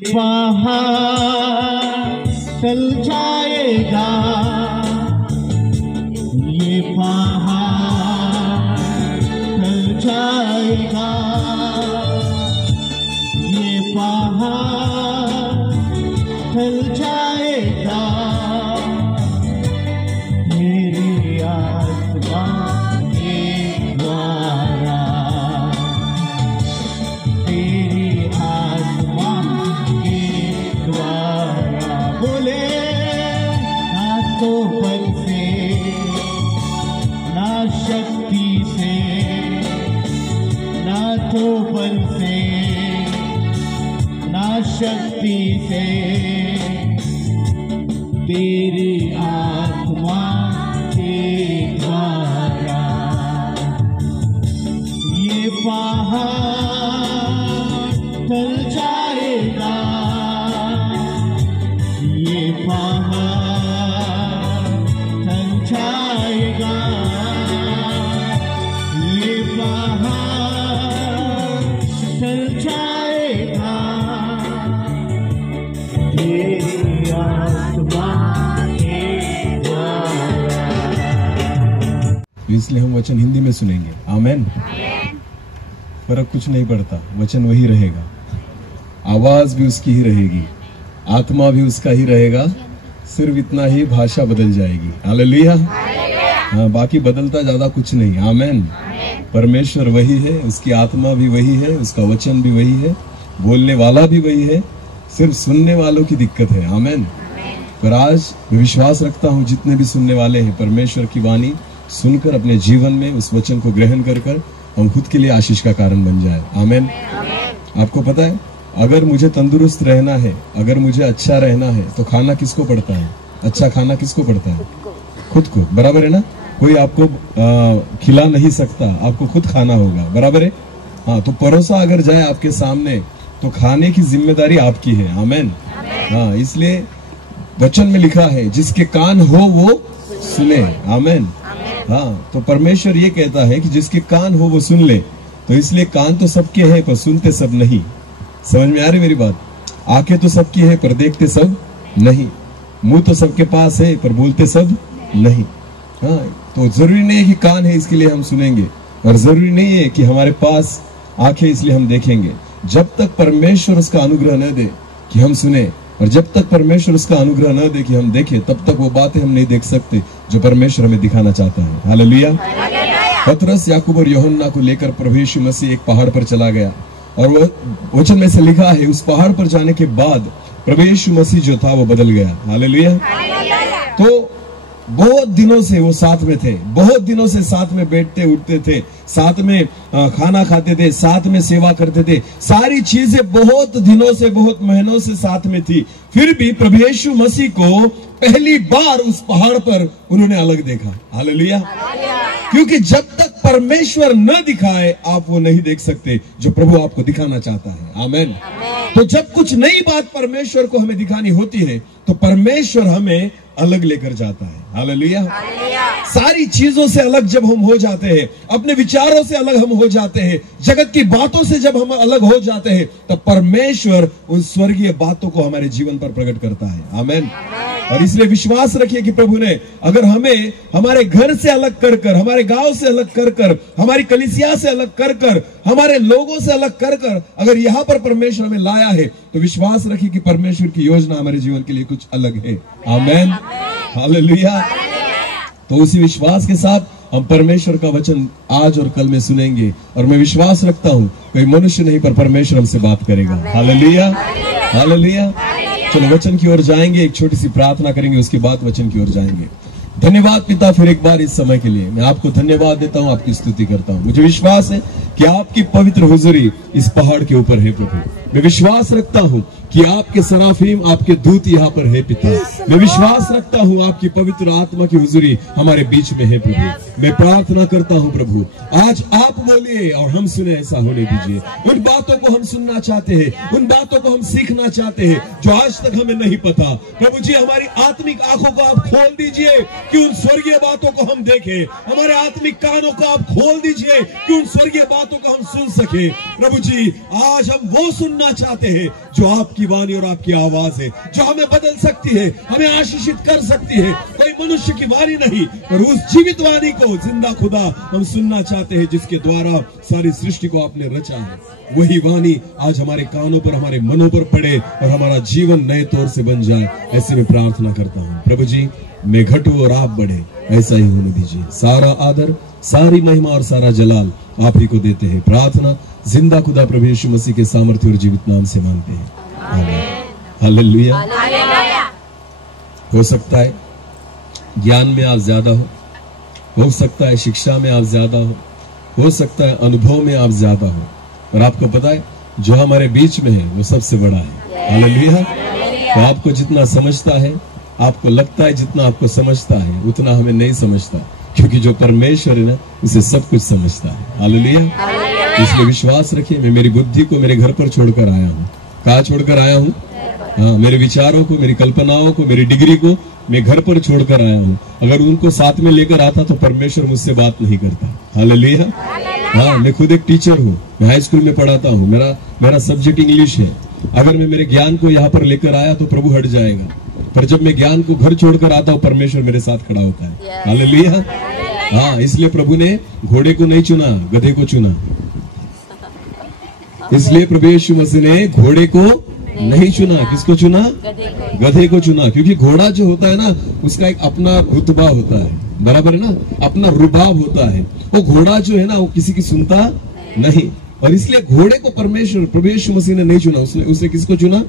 पहाड़ टल जाएगा, ये पहाड़ टल जाएगा, ये पहाड़ टल जाएगा, मेरी आत्मा के द्वारा, तेरी आत्मा के द्वारा। बोले ना तो बल से ना शक्ति से, ना तो बल से ना शक्ति से, तेरी आत्मा के द्वारा, ये पहाड़ टल जाएगा, ये पहाड़ टल जाएगा, ये पहाड़ टल जाएगा, तेरी आत्मा के द्वारा। इसलिए हम वचन हिंदी में सुनेंगे। आमेन। फर्क कुछ नहीं पड़ता, वचन वही रहेगा, आवाज भी उसकी ही रहेगी, आत्मा भी उसका ही रहेगा, सिर्फ इतना ही भाषा बदल जाएगी। हालेलुया। हाँ, बाकी बदलता ज्यादा कुछ नहीं। आमेन। परमेश्वर वही है, उसकी आत्मा भी वही है, उसका वचन भी वही है, बोलने वाला भी वही है, सिर्फ सुनने वालों की दिक्कत है। आमेन। पर आज मैं विश्वास रखता हूँ जितने भी सुनने वाले हैं, परमेश्वर की वाणी सुनकर अपने जीवन में उस वचन को ग्रहण कर हम खुद के लिए आशीष का कारण बन जाए। आमेन। आपको पता है, अगर मुझे तंदुरुस्त रहना है, अगर मुझे अच्छा रहना है, तो खाना किसको पड़ता है? अच्छा खाना किसको पड़ता है? खुद को। बराबर है ना? कोई आपको खिला नहीं सकता, आपको खुद खाना होगा। बराबर है? हाँ, तो परोसा अगर जाए आपके सामने तो खाने की जिम्मेदारी आपकी है। आमेन। हाँ, इसलिए वचन में लिखा है, जिसके कान हो वो सुने। आमेन। हाँ, तो परमेश्वर ये कहता है कि जिसके कान हो वो सुन ले। तो इसलिए कान तो सबके हैं पर सुनते सब नहीं। समझ में आ रही मेरी बात? आंखें तो सबकी है पर देखते सब नहीं, मुंह तो सबके पास है पर बोलते सब नहीं। हाँ, तो जरूरी नहीं है कि कान है इसके लिए हम सुनेंगे, और जरूरी नहीं है कि हमारे पास आंखें इसलिए हम देखेंगे। जब तक परमेश्वर उसका अनुग्रह न दे कि हम सुने, और जब तक परमेश्वर उसका अनुग्रह न दे कि हम देखें, तब तक वो बातें हम नहीं देख सकते जो परमेश्वर हमें दिखाना चाहता है। हालेलुया। पतरस, याकूब और यूहन्ना को लेकर प्रभु यीशु मसीह एक पहाड़ पर चला गया, और वो वचन में से लिखा है, उस पहाड़ पर जाने के बाद प्रभु यीशु मसीह जो था वो बदल गया। हालेलुया। तो बहुत दिनों से वो साथ में थे, बहुत दिनों से साथ में बैठते उठते थे, साथ में खाना खाते थे, साथ में सेवा करते थे, सारी चीजें बहुत दिनों से, बहुत महीनों से साथ में थी। फिर भी प्रभु यीशु मसीह को पहली बार उस पहाड़ पर उन्होंने अलग देखा। हालेलुया। क्योंकि जब तक परमेश्वर न दिखाए आप वो नहीं देख सकते जो प्रभु आपको दिखाना चाहता है। आमेन। तो जब कुछ नई बात परमेश्वर को हमें दिखानी होती है तो परमेश्वर हमें अलग लेकर जाता है। हालेलुया। सारी चीजों से अलग जब हम हो जाते हैं, अपने विचारों से अलग हम हो जाते हैं, जगत की बातों से जब हम अलग हो जाते हैं, तो परमेश्वर उन स्वर्गीय बातों को हमारे जीवन पर प्रकट करता है। आमेन। और इसलिए विश्वास रखिए कि प्रभु ने अगर हमें हमारे घर से अलग कर कर, हमारे गांव से अलग कर कर, हमारी कलीसिया से अलग कर कर, हमारे लोगों से अलग कर कर अगर यहाँ पर परमेश्वर हमें लाया है, तो विश्वास रखिए कि परमेश्वर की योजना हमारे जीवन के लिए कुछ अलग है। आमेन। हालेलुया। तो उसी विश्वास के साथ हम परमेश्वर का वचन आज और कल में सुनेंगे, और मैं विश्वास रखता हूँ कोई मनुष्य नहीं पर परमेश्वर हमसे बात करेगा। हालेलुया। हालेलुया। चलो वचन की ओर जाएंगे, एक छोटी सी प्रार्थना करेंगे, उसके बाद वचन की ओर जाएंगे। धन्यवाद पिता, फिर एक बार इस समय के लिए मैं आपको धन्यवाद देता हूँ, आपकी स्तुति करता हूँ। मुझे विश्वास है कि आपकी पवित्र हुजूरी इस पहाड़ के ऊपर है प्रभु। मैं विश्वास रखता हूँ कि आपके सराफीम, आपके दूत यहाँ पर है पिता। मैं विश्वास रखता हूँ आपकी पवित्र आत्मा की हुजूरी हमारे बीच में है प्रभु। मैं प्रार्थना करता हूँ प्रभु, आज आप बोलिए और हम सुने, ऐसा होने दीजिए। उन बातों को हम सुनना चाहते हैं, उन बातों को हम सीखना चाहते हैं जो आज तक हमें नहीं पता। प्रभु जी, हमारी आत्मिक आंखों को आप खोल दीजिए कि उन स्वर्गीय बातों को हम देखें। हमारे आत्मिक कानों को आप खोल दीजिए कि उन स्वर्गीय बातों को हम सुन सके। प्रभु जी, आज हम वो सुनने सुनना चाहते हैं, जो आपकी वाणी और आपकी आवाज है, जो हमें बदल सकती है, हमें आशीषित कर सकती है। कोई मनुष्य की वाणी नहीं, और उस जीवित वाणी को, जिंदा खुदा हम सुनना चाहते हैं, जिसके द्वारा सारी सृष्टि को आपने रचा है। वही वाणी आज हमारे कानों पर, हमारे मनों पर पड़े और हमारा जीवन नए तौर से बन जाए, ऐसे में प्रार्थना करता हूँ। प्रभु जी, मैं घटूं और आप बढ़े, ऐसा ही होने दीजिए। सारा आदर, सारी महिमा और सारा जलाल आप ही को देते हैं। प्रार्थना जिंदा खुदा प्रभु यीशु मसीह के सामर्थ्य और जीवित नाम से मांगते हैं, आमीन। हालेलुया। हो सकता है ज्ञान में आप ज्यादा हो सकता है शिक्षा में आप ज्यादा हो सकता है अनुभव में आप ज्यादा हो, और आपको पता है जो हमारे बीच में है वो सबसे बड़ा है। हालेलुया। तो आपको जितना समझता है, आपको लगता है जितना आपको समझता है, उतना हमें नहीं समझता, क्योंकि जो परमेश्वर है ना, उसे सब कुछ समझता है। हालेलुया। इसलिए विश्वास रखिए, मैं मेरी बुद्धि को मेरे घर पर छोड़कर आया हूँ। कहाँ छोड़कर आया हूँ? हाँ, मेरे विचारों को, मेरी कल्पनाओं को, मेरी डिग्री को मैं घर पर छोड़कर आया हूँ। अगर उनको साथ में लेकर आता तो परमेश्वर मुझसे बात नहीं करता। हालेलुया। हाँ, मैं खुद एक टीचर हूँ, मैं हाई स्कूल में पढ़ाता हूँ, मेरा सब्जेक्ट इंग्लिश है। अगर मैं मेरे ज्ञान को यहाँ पर लेकर आया तो प्रभु हट जाएगा, पर जब मैं ज्ञान को घर छोड़कर आता हूँ, परमेश्वर मेरे साथ खड़ा होता है। हालेलुया। हाँ, इसलिए प्रभु ने घोड़े को नहीं चुना, गधे को चुना। इसलिए प्रभु यीशु मसीह ने घोड़े को नहीं चुना। किसको चुना? गधे को चुना। क्योंकि घोड़ा जो होता है ना, उसका एक अपना रुतबा होता है, बराबर है ना, अपना रुबाब होता है। वो घोड़ा जो है ना, वो किसी की सुनता नहीं, और इसलिए घोड़े को परमेश्वर प्रभु यीशु मसीह ने नहीं चुना। उसने किसको चुना?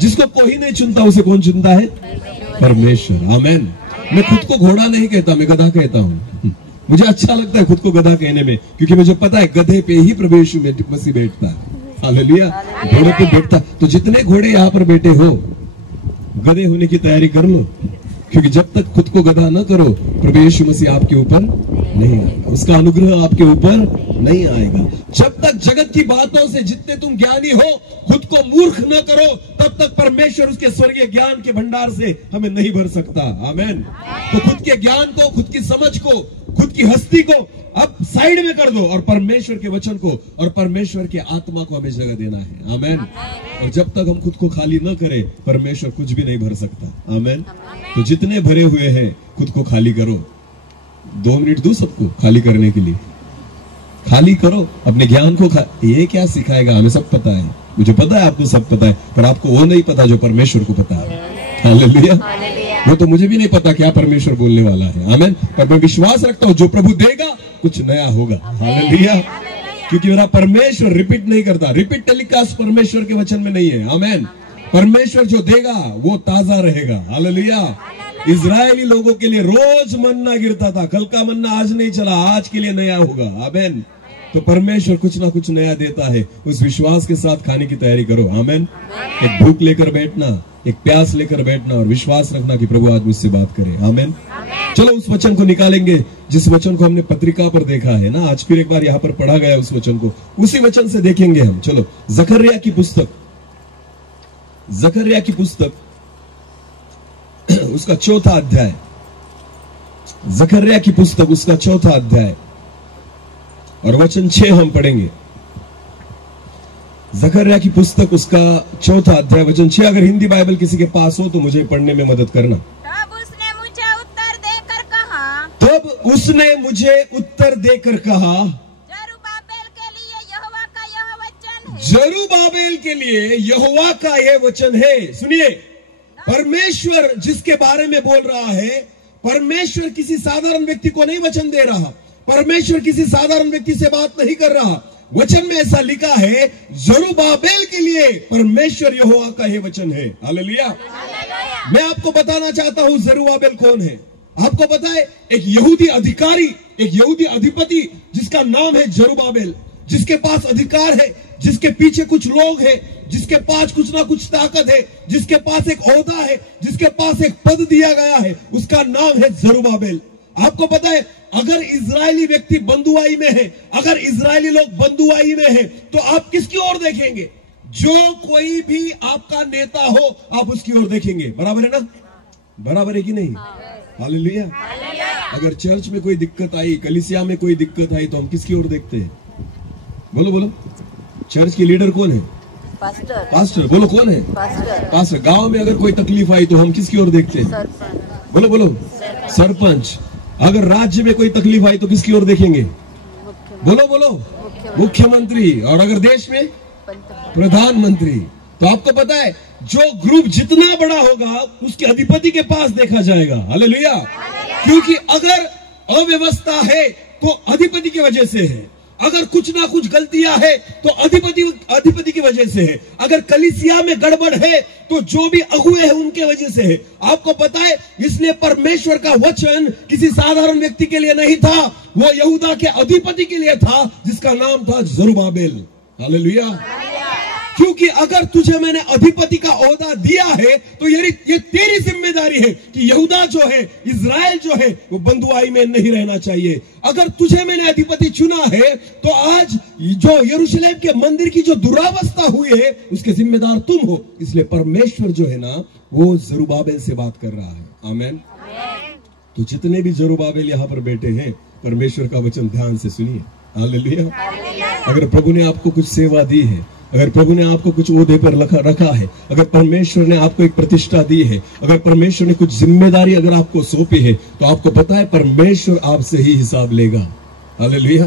जिसको कोई नहीं चुनता उसे कौन चुनता है? परमेश्वर। आमेन। मैं खुद को घोड़ा नहीं कहता, मैं गधा कहता हूँ। मुझे अच्छा लगता है खुद को गधा कहने में, क्योंकि मुझे पता है गधे पे ही प्रभु यीशु मसीह बैठता है। हालेलुया। घोड़े पे बैठता। तो जितने घोड़े यहाँ पर बैठे हो, गधे होने की तैयारी कर लो, क्योंकि जब तक खुद को गधा न करो, प्रभु यीशु मसीह आपके ऊपर नहीं आएगा, उसका अनुग्रह आपके ऊपर नहीं आएगा। जब तक जगत की बातों से जितने तुम ज्ञानी हो खुद को मूर्ख न करो, तब तक परमेश्वर उसके स्वर्गीय ज्ञान के भंडार से हमें नहीं भर सकता। आमेन। तो खुद के ज्ञान को, खुद की समझ को, खुद की हस्ती को अब साइड में कर दो, और परमेश्वर के वचन को और परमेश्वर के आत्मा को हमें जगह देना है। आमेन। और जब तक हम खुद को खाली न करें, परमेश्वर कुछ भी नहीं भर सकता। आमेन। तो जितने भरे हुए हैं खुद को खाली करो। 2 मिनट दो सबको खाली करने के लिए। खाली करो अपने ज्ञान को। ये क्या सिखाएगा? हमें सब पता है, मुझे पता है, आपको सब पता है, पर आपको वो नहीं पता जो परमेश्वर को पता है। हालेलुया। वो तो मुझे भी नहीं पता क्या परमेश्वर बोलने वाला है। आमेन। पर मैं विश्वास रखता हूँ जो प्रभु देगा कुछ नया होगा। हालेलुया। क्योंकि मेरा परमेश्वर रिपीट नहीं करता। रिपीट टेलीकास्ट परमेश्वर के वचन में नहीं है। आमेन। परमेश्वर जो देगा वो ताजा रहेगा। हालेलुया। इजरायली लोगों के लिए रोज मन्ना गिरता था, कल का मन्ना आज नहीं चला, आज के लिए नया होगा। आमेन। तो परमेश्वर कुछ ना कुछ नया देता है। उस विश्वास के साथ खाने की तैयारी करो। आमेन। एक भूख लेकर बैठना, एक प्यास लेकर बैठना, और विश्वास रखना कि प्रभु आज मुझसे बात करे। आमेन। चलो उस वचन को निकालेंगे जिस वचन को हमने पत्रिका पर देखा है ना, आज फिर एक बार यहाँ पर पढ़ा गया उस वचन को, उसी वचन से देखेंगे हम। चलो जकरिया की पुस्तक, जकरिया की पुस्तक उसका 4था अध्याय, जकरिया की पुस्तक उसका 4था अध्याय और वचन 6 हम पढ़ेंगे। जकरिया की पुस्तक उसका 4था अध्याय वचन 6। अगर हिंदी बाइबल किसी के पास हो तो मुझे पढ़ने में मदद करना। तब उसने मुझे उत्तर देकर कहा, जरुब्बाबेल के लिए यहोवा का यह वचन है। जरुब्बाबेल के लिए यहोवा का यह वचन है। सुनिए, परमेश्वर जिसके बारे में बोल रहा है, परमेश्वर किसी साधारण व्यक्ति को नहीं वचन दे रहा। परमेश्वर किसी साधारण व्यक्ति से बात नहीं कर रहा। वचन में ऐसा लिखा है, जरुब्बाबेल के लिए परमेश्वर यहोवा का यह वचन है। हालेलुया। मैं आपको बताना चाहता हूं जरुब्बाबेल कौन है। आपको पता है, एक यहूदी अधिकारी, एक यहूदी अधिपति जिसका नाम है जरुब्बाबेल, जिसके पास अधिकार है, जिसके पीछे कुछ लोग हैं, जिसके पास कुछ ना कुछ ताकत है, जिसके पास एक ओहदा है, जिसके पास एक पद दिया गया है, उसका नाम है जरुब्बाबेल। आपको पता है, अगर इजरायली व्यक्ति बंधुआई में है, अगर इजरायली लोग बंधुआई में है, तो आप किसकी ओर देखेंगे? जो कोई भी आपका नेता हो, आप उसकी ओर देखेंगे। बराबर है ना? बराबर है कि नहीं? हालेलुया। अगर चर्च में कोई दिक्कत आई, कलीसिया में कोई दिक्कत आई, तो हम किसकी ओर देखते हैं? बोलो बोलो। चर्च के लीडर कौन है? पास्टर पास्टर बोलो, कौन है? Pastor pastor. गांव में अगर कोई तकलीफ आई तो हम किसकी ओर देखते हैं? सरपंच बोलो बोलो, सरपंच। अगर राज्य में कोई तकलीफ आई तो किसकी ओर देखेंगे? बोलो बोलो, मुख्यमंत्री। और अगर देश में? प्रधानमंत्री। तो आपको पता है जो ग्रुप जितना बड़ा होगा उसके अधिपति के पास देखा जाएगा। हालेलुया। क्योंकि अगर अव्यवस्था है तो अधिपति की वजह से है, अगर कुछ ना कुछ गलतियां है तो अधिपति की वजह से है, अगर कलीसिया में गड़बड़ है तो जो भी अगुए हैं उनके वजह से है। आपको पता है, इसलिए परमेश्वर का वचन किसी साधारण व्यक्ति के लिए नहीं था, वो यहूदा के अधिपति के लिए था जिसका नाम था जरुब्बाबेल। हालेलुया। क्योंकि अगर तुझे मैंने अधिपति का ओहदा दिया है तो ये तेरी जिम्मेदारी है कि यहूदा जो है, इजराइल जो है, वो बंधुआई में नहीं रहना चाहिए। अगर तुझे मैंने अधिपति चुना है तो आज जो यरूशलेम के मंदिर की जो दुरावस्था हुई है उसके जिम्मेदार तुम हो। इसलिए परमेश्वर जो है ना वो जरुब्बाबेल से बात कर रहा है। आमेन। तो जितने भी जरुब्बाबेल यहाँ पर बैठे हैं, परमेश्वर का वचन ध्यान से सुनिए। हालेलुया। अगर प्रभु ने आपको कुछ सेवा दी है, अगर प्रभु ने आपको कुछ ओहदे पर रखा है, अगर परमेश्वर ने आपको एक प्रतिष्ठा दी है, अगर परमेश्वर ने कुछ जिम्मेदारी अगर आपको सौंपी है, तो आपको पता है परमेश्वर आपसे ही हिसाब लेगा। हालेलुया।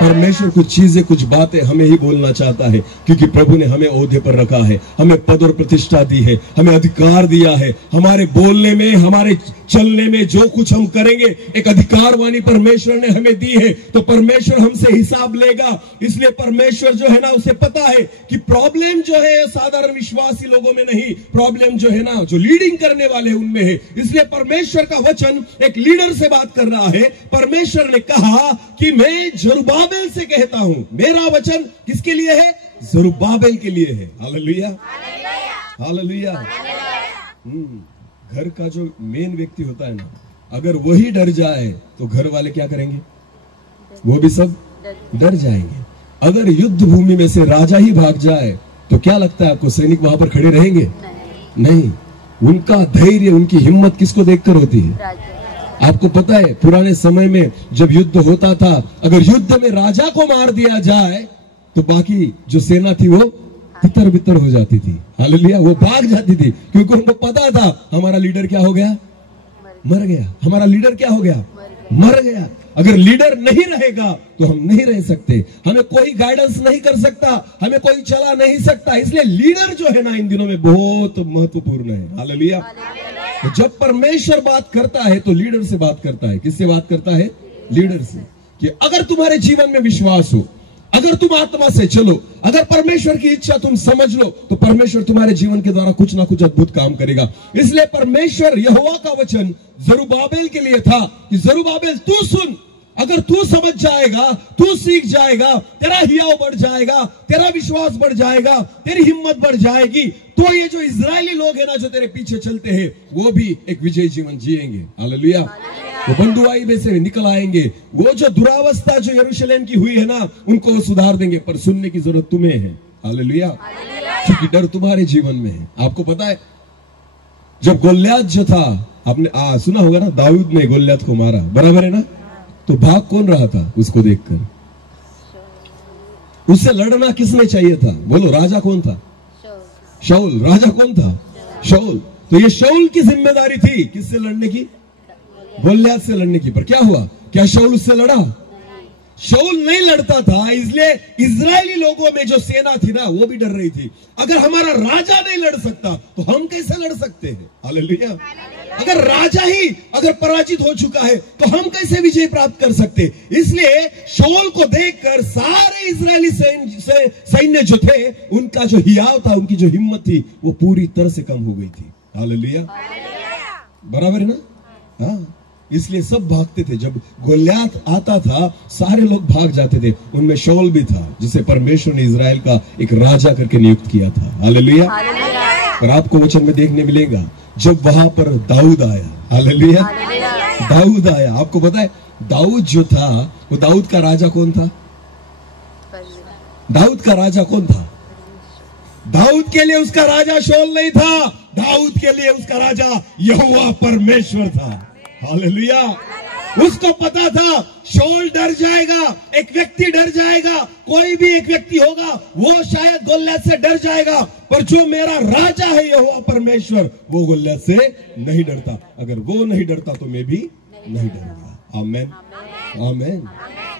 परमेश्वर कुछ चीजें, कुछ बातें हमें ही बोलना चाहता है, क्योंकि प्रभु ने हमें ओहदे पर रखा है, हमें पद और प्रतिष्ठा दी है, हमें अधिकार दिया है। हमारे बोलने में, हमारे चलने में, जो कुछ हम करेंगे, एक अधिकार वाणी परमेश्वर ने हमें दी है, तो परमेश्वर हमसे हिसाब लेगा। इसलिए परमेश्वर जो है ना, उसे पता है कि प्रॉब्लम जो है साधारण विश्वासी लोगों में नहीं, प्रॉब्लम जो है ना जो लीडिंग करने वाले उनमें है। इसलिए परमेश्वर का वचन एक लीडर से बात कर रहा है। परमेश्वर ने कहा कि मैं जरुब्बाबेल से कहता हूं। मेरा वचन किसके लिए है? जरुब्बाबेल के लिए है। Hallelujah, hallelujah. घर का जो मेन व्यक्ति होता है ना, अगर वही डर जाए तो घर वाले क्या करेंगे? वो भी सब डर जाएंगे। अगर युद्ध भूमि में से राजा ही भाग जाए तो क्या लगता है आपको, सैनिक वहां पर खड़े रहेंगे? नहीं। उनका धैर्य, उनकी हिम्मत किसको देखकर होती है? आपको पता है पुराने समय में जब युद्ध होता था, अगर युद्ध में राजा को मार दिया जाए तो बाकी जो सेना थी वो तितर बितर हो जाती थी। हालेलुया। वो भाग जाती थी, क्योंकि उनको पता था हमारा लीडर क्या हो गया? मर गया। हमारा लीडर क्या हो गया? मर गया। अगर लीडर नहीं रहेगा तो हम नहीं रह सकते, हमें कोई गाइडेंस नहीं कर सकता, हमें कोई चला नहीं सकता। इसलिए लीडर जो है ना इन दिनों में बहुत महत्वपूर्ण है। हालेलुया। तो जब परमेश्वर बात करता है तो लीडर से बात करता है। किससे बात करता है? लीडर से। कि अगर तुम्हारे जीवन में विश्वास हो, अगर तुम आत्मा से चलो, अगर परमेश्वर की इच्छा तुम समझ लो, तो परमेश्वर तुम्हारे जीवन के द्वारा कुछ ना कुछ अद्भुत काम करेगा। इसलिए परमेश्वर, यहोवा का वचन जरुब्बाबेल के लिए था कि जरुब्बाबेल तू सुन, अगर तू समझ जाएगा, तू सीख जाएगा, तेरा हियाव बढ़ जाएगा, तेरा विश्वास बढ़ जाएगा, तेरी हिम्मत बढ़ जाएगी, तो ये जो इजरायली लोग हैं ना जो तेरे पीछे चलते हैं, वो भी एक विजयी जीवन जिएंगे। हालेलुया। वो बंधुआई में से निकल आएंगे। वो जो दुरावस्था जो यरूशलेम की हुई है ना, उनको वो सुधार देंगे। पर सुनने की जरूरत तुम्हें है। हालेलुया। क्योंकि डर तुम्हारे जीवन में है। आपको पता है जब गोलियत जो था, आपने सुना होगा ना, दाऊद ने गोलियत को मारा, बराबर है ना? तो भाग कौन रहा था उसको देखकर? उससे लड़ना किसने चाहिए था? बोलो, राजा कौन था? शाऊल। राजा कौन था? शाऊल। तो ये शाऊल की जिम्मेदारी थी किससे लड़ने की? गोलियत से लड़ने की। पर क्या हुआ? क्या शाऊल उससे लड़ा? शाऊल नहीं लड़ता था। इसलिए इजरायली लोगों में जो सेना थी ना वो भी डर रही थी। अगर हमारा राजा नहीं लड़ सकता तो हम कैसे लड़ सकते हैं? हालेलुया। अगर राजा ही अगर पराजित हो चुका है तो हम कैसे विजय प्राप्त कर सकते? इसलिए शाऊल को देखकर सारे इजरायली सैन्य जो थे, उनका जो हियाव था, उनकी जो हिम्मत थी, वो पूरी तरह से कम हो गई थी। हालेलुया। बराबर है ना? हाँ। इसलिए सब भागते थे। जब गोलियत आता था सारे लोग भाग जाते थे। उनमें शाऊल भी था जिसे परमेश्वर ने इजराइल का एक राजा करके नियुक्त किया था। हालेलुया। पर आपको वचन में देखने मिलेगा जब वहां पर दाऊद आया। हालेलुया। दाऊद आया। आपको पता है दाऊद जो था, वो दाऊद का राजा कौन था? दाऊद का राजा कौन था? दाऊद के लिए उसका राजा शाऊल नहीं था, दाऊद के लिए उसका राजा यहोवा परमेश्वर था। हालेलुया। उसको पता था शाऊल डर जाएगा, एक व्यक्ति डर जाएगा, कोई भी एक व्यक्ति होगा वो शायद गोलियत से डर जाएगा, पर जो मेरा राजा है यहोवा परमेश्वर वो गोलियत से नहीं डरता। अगर वो नहीं डरता तो मैं भी नहीं डरूंगा। आमेन, आमेन।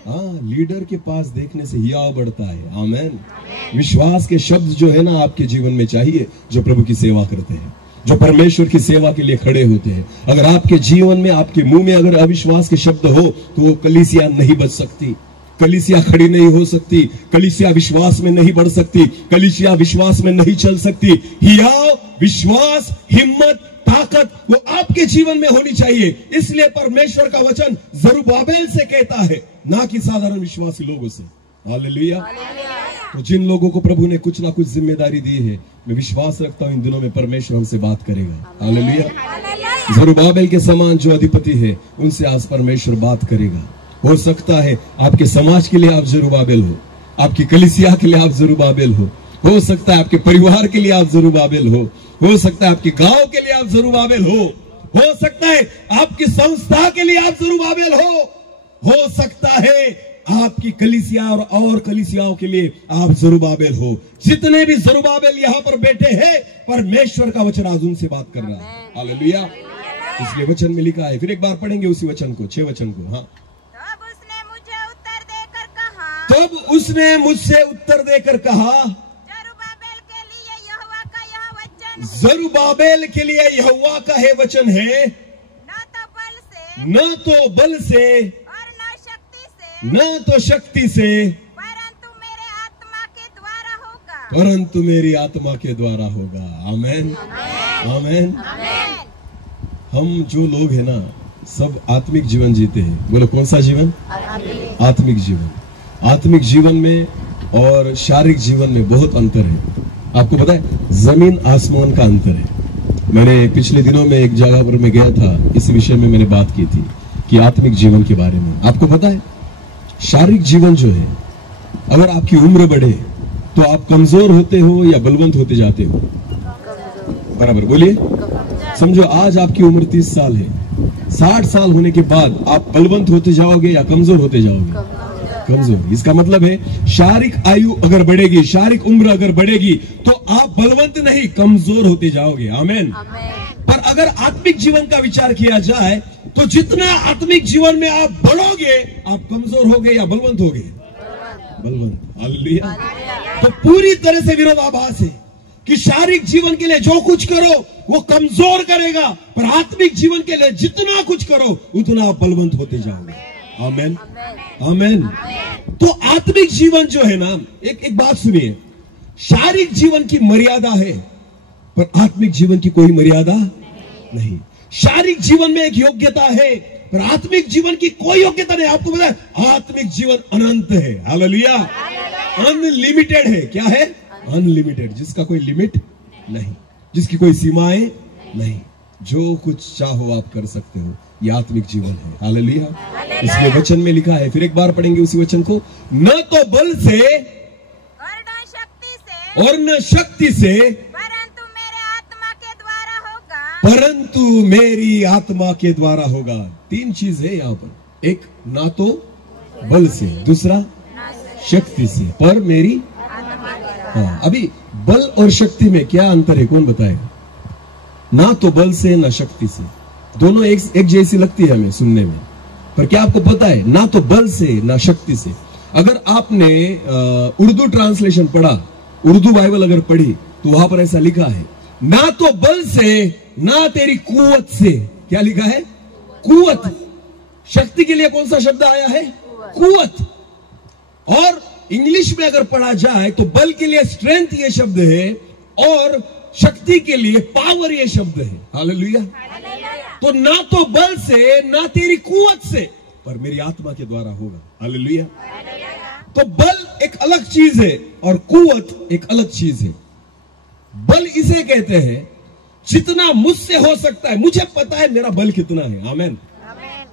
हाँ, लीडर के पास देखने से हियाव बढ़ता है। आमेन। विश्वास के शब्द जो है ना आपके जीवन में चाहिए, जो प्रभु की सेवा करते हैं, जो परमेश्वर की सेवा के लिए खड़े होते हैं। अगर आपके जीवन में, आपके मुंह में अगर अविश्वास के शब्द हो तो वो कलीसिया नहीं बच सकती, कलीसिया खड़ी नहीं हो सकती, कलीसिया विश्वास में नहीं बढ़ सकती, कलीसिया विश्वास में नहीं चल सकती। हियाव विश्वास, हिम्मत, ताकत वो आपके जीवन में होनी चाहिए। इसलिए परमेश्वर का वचन जरुब्बाबेल से कहता है, ना कि साधारण विश्वासी लोगों से। हालेलुया। तो जिन लोगों को प्रभु ने कुछ ना कुछ जिम्मेदारी दी है, मैं विश्वास रखता हूं इन दिनों में परमेश्वर हमसे बात करेगा। हालेलुया। जरुब्बाबेल के समान जो अधिपति है उनसे आज परमेश्वर बात करेगा। हो सकता है आपके समाज के लिए आप जरुब्बाबेल हो, आपकी कलीसिया के लिए आप जरुब्बाबेल हो सकता है आपके परिवार के लिए आप जरुब्बाबेल हो सकता है आपके गांव के लिए आप जरुब्बाबेल हो सकता है आपकी संस्था के लिए आप जरुब्बाबेल हो सकता है आपकी कलीसिया और कलीसियाओं के लिए आप जरुब्बाबेल हो। जितने भी जरुब्बाबेल यहाँ पर बैठे हैं, परमेश्वर का वचन आज उनसे बात कर रहा है। हालेलुया। इसलिए वचन में लिखा है, फिर एक बार पढ़ेंगे उसी वचन को, 6 वचन को। हाँ, तब उसने मुझे उत्तर देकर कहा, तब उसने मुझसे उत्तर देकर कहा, जरुब्बाबेल के लिए यहोवा का यह वचन है, जरुब्बाबेल के लिए यहोवा का है वचन है, न तो बल से और न तो शक्ति से, परंतु मेरे आत्मा के द्वारा होगा। परंतु मेरी आत्मा के द्वारा होगा। आमेन, आमेन। हम जो लोग हैं ना, सब आत्मिक जीवन जीते हैं। बोलो कौन सा जीवन? आत्मिक जीवन। आत्मिक जीवन में और शारीरिक जीवन में बहुत अंतर है। आपको पता है, जमीन आसमान का अंतर है। मैंने पिछले दिनों में एक जगह पर मैं गया था, इस विषय में मैंने बात की थी कि आत्मिक जीवन के बारे में। आपको पता है, शारीरिक जीवन जो है, अगर आपकी उम्र बढ़े तो आप कमजोर होते हो या बलवंत होते जाते हो? बराबर बोलिए। समझो आज आपकी उम्र 30 साल है, 60 साल होने के बाद आप बलवंत होते जाओगे या कमजोर होते जाओगे? कमजोर। इसका मतलब है शारीरिक आयु अगर बढ़ेगी, शारीरिक उम्र अगर बढ़ेगी तो आप बलवंत नहीं, कमजोर होते जाओगे। आमेन। पर अगर आत्मिक जीवन का विचार किया जाए तो जितना आत्मिक जीवन में आप बढ़ोगे, आप कमजोर होगे या बलवंत होगे? बलवंत। हालेलुया। तो पूरी तरह से विरोधाभास है कि शारीरिक जीवन के लिए जो कुछ करो वो कमजोर करेगा, पर आत्मिक जीवन के लिए जितना कुछ करो उतना आप बलवंत होते जाओगे। आमेन, आमेन। तो आत्मिक जीवन जो है ना, एक बात सुनिए, शारीरिक जीवन की मर्यादा है पर आत्मिक जीवन की कोई मर्यादा नहीं। शारीरिक जीवन में एक योग्यता है पर आत्मिक जीवन की कोई योग्यता नहीं। आपको पता है, आत्मिक जीवन अनंत है। हालेलुया। अनलिमिटेड है। क्या है? अनलिमिटेड, जिसका कोई लिमिट नहीं, जिसकी कोई सीमाएं नहीं, जो कुछ चाहो आप कर सकते हो। ये आत्मिक जीवन है। हालेलुया। इसलिए वचन में लिखा है, फिर एक बार पढ़ेंगे उसी वचन को, न तो बल से और न शक्ति से, परंतु मेरे आत्मा के द्वारा होगा। परंतु मेरी आत्मा के द्वारा होगा। 3 चीज है यहाँ पर, एक ना तो बल से, दूसरा शक्ति से, पर मेरी। हाँ, अभी बल और शक्ति में क्या अंतर है, कौन बताएगा? ना तो बल से ना शक्ति से, दोनों एक जैसी लगती है हमें सुनने में, पर क्या आपको पता है, ना तो बल से ना शक्ति से। अगर आपने उर्दू ट्रांसलेशन पढ़ा, उर्दू बाइबल अगर पढ़ी, तो वहां पर ऐसा लिखा है, ना तो बल से ना तेरी कुवत से। क्या लिखा है? कुवत। शक्ति के लिए कौन सा शब्द आया है? कुवत। और इंग्लिश में अगर पढ़ा जाए तो बल के लिए स्ट्रेंथ ये शब्द है और शक्ति के लिए पावर ये शब्द है। हालेलुया। तो ना तो बल से ना तेरी कुवत से, पर मेरी आत्मा के द्वारा होगा। हालेलुया। तो बल एक अलग चीज है और कुवत एक अलग चीज है। बल इसे कहते हैं जितना मुझसे हो सकता है, मुझे पता है मेरा बल कितना है। आमेन।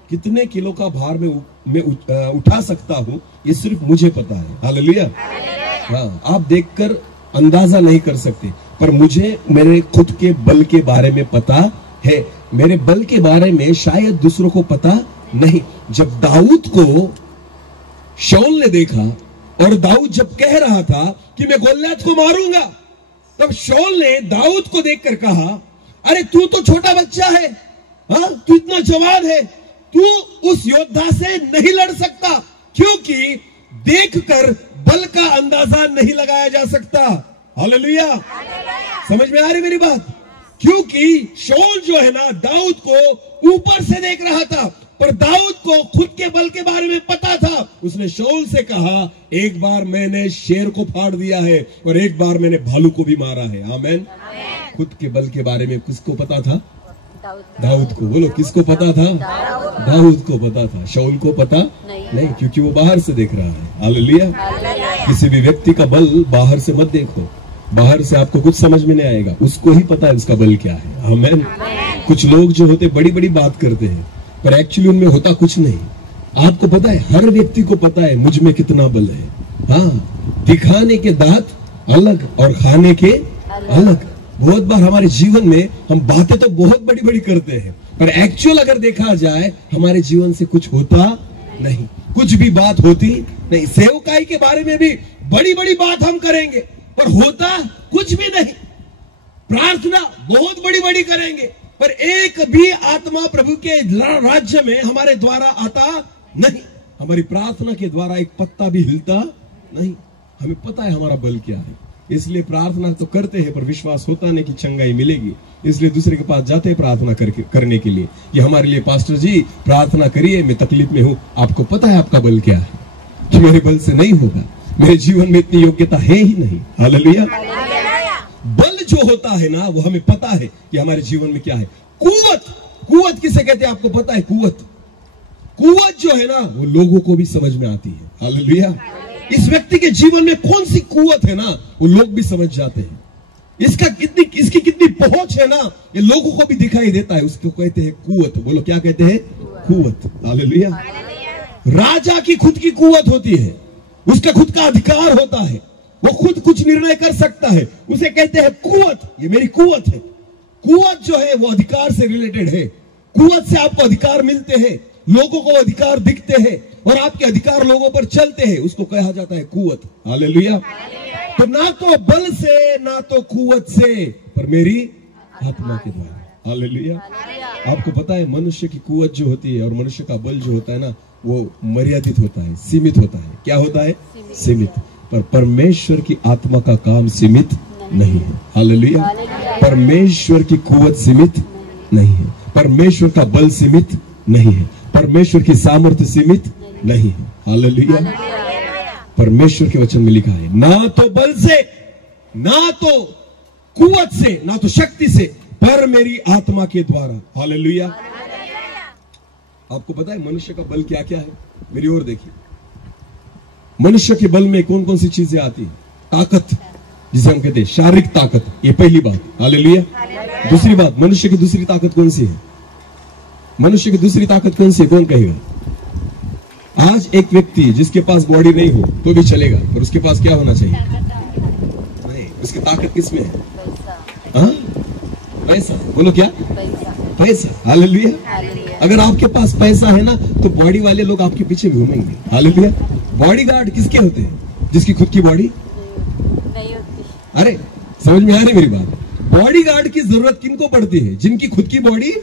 कितने किलो का भार मैं उठा सकता हूं, ये सिर्फ मुझे पता है। हालेलुया। हाँ, आप देखकर अंदाजा नहीं कर सकते, पर मुझे मेरे खुद के बल के बारे में पता है। मेरे बल के बारे में शायद दूसरों को पता नहीं। जब दाऊद को शाऊल ने देखा और दाऊद जब कह रहा था कि मैं गोलियत को मारूंगा, तब शाऊल ने दाऊद को देखकर कहा, अरे तू तो छोटा बच्चा है, हाँ, तू इतना जवान है, तू उस योद्धा से नहीं लड़ सकता, क्योंकि देखकर बल का अंदाजा नहीं लगाया जा सकता। हालेलुया, समझ में आ रही मेरी बात? क्योंकि शाऊल जो है ना, दाऊद को ऊपर से देख रहा था, पर दाऊद को खुद के बल के बारे में पता था। उसने शाऊल से कहा, एक बार मैंने शेर को फाड़ दिया है और एक बार मैंने भालू को भी मारा है। आमेन। खुद के बल के बारे में किसको पता था? दाऊद को। बोलो, किसको पता था? दाऊद को पता था, शाऊल को पता नहीं, क्योंकि वो बाहर से देख रहा है। हालेलुया। किसी भी व्यक्ति का बल बाहर से मत देखो, बाहर से आपको कुछ समझ में नहीं आएगा, उसको ही पता है उसका बल क्या है। आमेन। कुछ लोग जो होते बड़ी बड़ी बात करते हैं, पर एक्चुअली उनमें होता कुछ नहीं। आपको पता है, हर व्यक्ति को पता है मुझ में कितना बल है। हाँ, दिखाने के दांत अलग और खाने के अलग। बहुत बार हमारे जीवन में हम बातें तो बहुत बड़ी बड़ी करते हैं, पर एक्चुअल अगर देखा जाए हमारे जीवन से कुछ होता नहीं, कुछ भी बात होती नहीं। सेवकाई के बारे में भी बड़ी बड़ी बात हम करेंगे, पर होता कुछ भी नहीं। प्रार्थना बहुत बड़ी बड़ी करेंगे, पर एक भी आत्मा प्रभु के राज्य में हमारे द्वारा आता नहीं। हमारी प्रार्थना के द्वारा एक पत्ता भी हिलता नहीं। हमें पता है हमारा बल क्या है, इसलिए प्रार्थना तो करते हैं, पर विश्वास होता नहीं कि चंगाई मिलेगी, इसलिए दूसरे के पास जाते हैं प्रार्थना करने के लिए। ये हमारे लिए, पास्टर जी प्रार्थना करिए, मैं तकलीफ में हूं। आपको पता है आपका बल क्या है, कि मेरे बल से नहीं होगा, मेरे जीवन में इतनी योग्यता है ही नहीं। हालेलुया। बल जो होता है ना, वो हमें पता है कि हमारे जीवन में क्या है। कुव्वत, कुव्वत किसे कहते हैं आपको पता है? कुव्वत, कुव्वत जो है ना, वो लोगों को भी समझ में आती है। हालेलुया। इस व्यक्ति के जीवन में कौन सी कुव्वत है ना, वो लोग भी समझ जाते हैं। इसकी कितनी पहुंच है ना, ये लोगों को भी दिखाई देता है। उसको कहते हैं कुव्वत। बोलो, क्या कहते हैं? कुव्वत। हालेलुया। राजा की खुद की कुव्वत होती है, उसका खुद का अधिकार होता है, वो खुद कुछ निर्णय कर सकता है, उसे कहते हैं कुव्वत। ये मेरी कुव्वत है। कुव्वत जो है वो अधिकार से रिलेटेड है। कुव्वत से आपको अधिकार मिलते हैं, लोगों को अधिकार दिखते हैं और आपके अधिकार लोगों पर चलते हैं, उसको कहा जाता है कुव्वत। हालेलुया। तो ना तो बल से ना तो कुव्वत से, पर मेरी आत्मा के द्वारा। हालेलुया। आपको पता है मनुष्य की कुव्वत जो होती है और मनुष्य का बल जो होता है ना, वो मर्यादित होता है, सीमित होता है। क्या होता है? सीमित। पर परमेश्वर की आत्मा का काम सीमित नहीं है। हालेलुया। परमेश्वर की कुव्वत सीमित नहीं है, परमेश्वर का बल सीमित नहीं है, परमेश्वर की सामर्थ्य सीमित नहीं है। हालेलुया। परमेश्वर के वचन में लिखा है, ना तो बल से, ना तो कुव्वत से, ना तो शक्ति से, पर मेरी आत्मा के द्वारा। हालेलुया। आपको पता है मनुष्य का बल क्या क्या है? मेरी ओर देखिए। मनुष्य के बल में कौन कौन सी चीजें आती है? ताकत, जिसे हम कहते हैं शारीरिक ताकत, ये पहली बात। हालेलुया। दूसरी बात, मनुष्य की दूसरी ताकत कौन सी है? मनुष्य की दूसरी ताकत कौन सी है? कौन कहेगा? आज एक व्यक्ति जिसके पास बॉडी नहीं हो तो भी चलेगा, पर उसके पास क्या होना चाहिए? नहीं, उसकी ताकत किसमें है? हाँ, पैसा। बोलो, क्या? पैसा। हालेलुया। अगर आपके पास पैसा है ना, तो बॉडी वाले लोग आपके पीछे घूमेंगे। हालेलुया। बॉडीगार्ड किसके होते हैं? जिसकी खुद की बॉडी नहीं होती। अरे समझ में आ रही मेरी बात? बॉडीगार्ड की जरूरत किनको पड़ती है? जिनकी खुद की बॉडी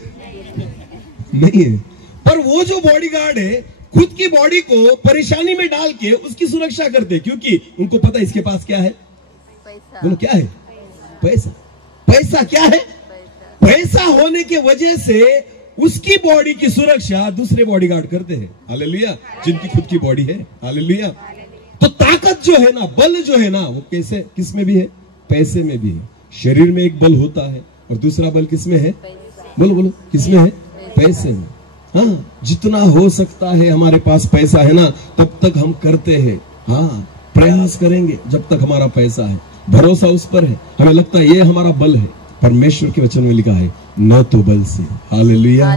नहीं है। पर वो जो बॉडीगार्ड है, खुद की बॉडी को परेशानी में डाल के उसकी सुरक्षा करते हैं, क्योंकि उनको पता है इसके पास क्या है? बोलो, क्या है? पैसा। पैसा क्या है? पैसा होने के वजह से उसकी बॉडी की सुरक्षा दूसरे बॉडीगार्ड करते हैं। हालेलुया। जिनकी खुद की बॉडी है। हालेलुया। तो ताकत जो है ना, बल जो है ना, वो कैसे, किस में भी है? पैसे में भी है। शरीर में एक बल होता है और दूसरा बल किसमें है? बोलो बोलो, किसमें है? पैसे में। हाँ, जितना हो सकता है हमारे पास पैसा है ना, तब तक हम करते हैं। हाँ, प्रयास करेंगे जब तक हमारा पैसा है, भरोसा उस पर है, हमें लगता है ये हमारा बल है। परमेश्वर के वचन में लिखा है, न तो बल से। हालेलुया।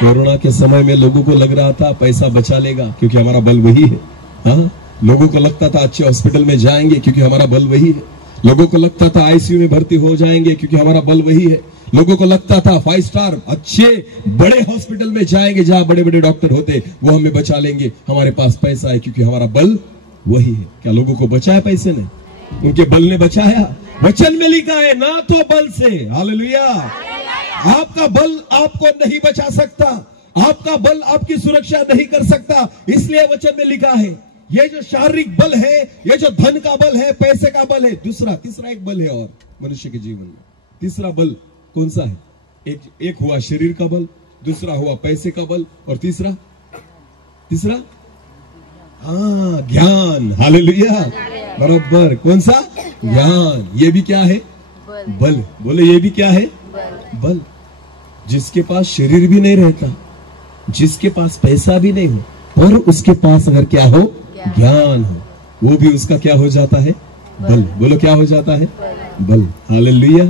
कोरोना के समय में लोगों को लग रहा था पैसा बचा लेगा, क्योंकि हमारा बल वही है। हाँ, लोगों को लगता था अच्छे हॉस्पिटल में जाएंगे, क्योंकि हमारा बल वही है। लोगों को लगता था आईसीयू में भर्ती हो जाएंगे, क्योंकि हमारा बल वही है। लोगों को लगता था 5 स्टार अच्छे बड़े हॉस्पिटल में जाएंगे जहां बड़े बड़े डॉक्टर होते, वो हमें बचा लेंगे, हमारे पास पैसा है क्योंकि हमारा बल वही है। क्या लोगों को बचाया पैसे ने? उनके बल ने बचाया। वचन में लिखा है ना तो बल से, हालेलुया, आपका बल आपको नहीं बचा सकता, आपका बल आपकी सुरक्षा नहीं कर सकता। इसलिए वचन में लिखा है ये जो शारीरिक बल है, ये जो धन का बल है, पैसे का बल है, तीसरा एक बल है और मनुष्य के जीवन में तीसरा बल कौन सा है? एक हुआ शरीर का बल, दूसरा हुआ पैसे का बल, और तीसरा हाँ ज्ञान, हालेलुया, बराबर। कौन सा? ज्ञान। ये भी क्या है? बल। बोले ये भी क्या है? बल। जिसके पास शरीर भी नहीं रहता, जिसके पास पैसा भी नहीं हो, पर उसके पास अगर क्या हो? ज्ञान हो, वो भी उसका क्या हो जाता है? बल। बोलो क्या हो जाता है? बल। हालेलुया।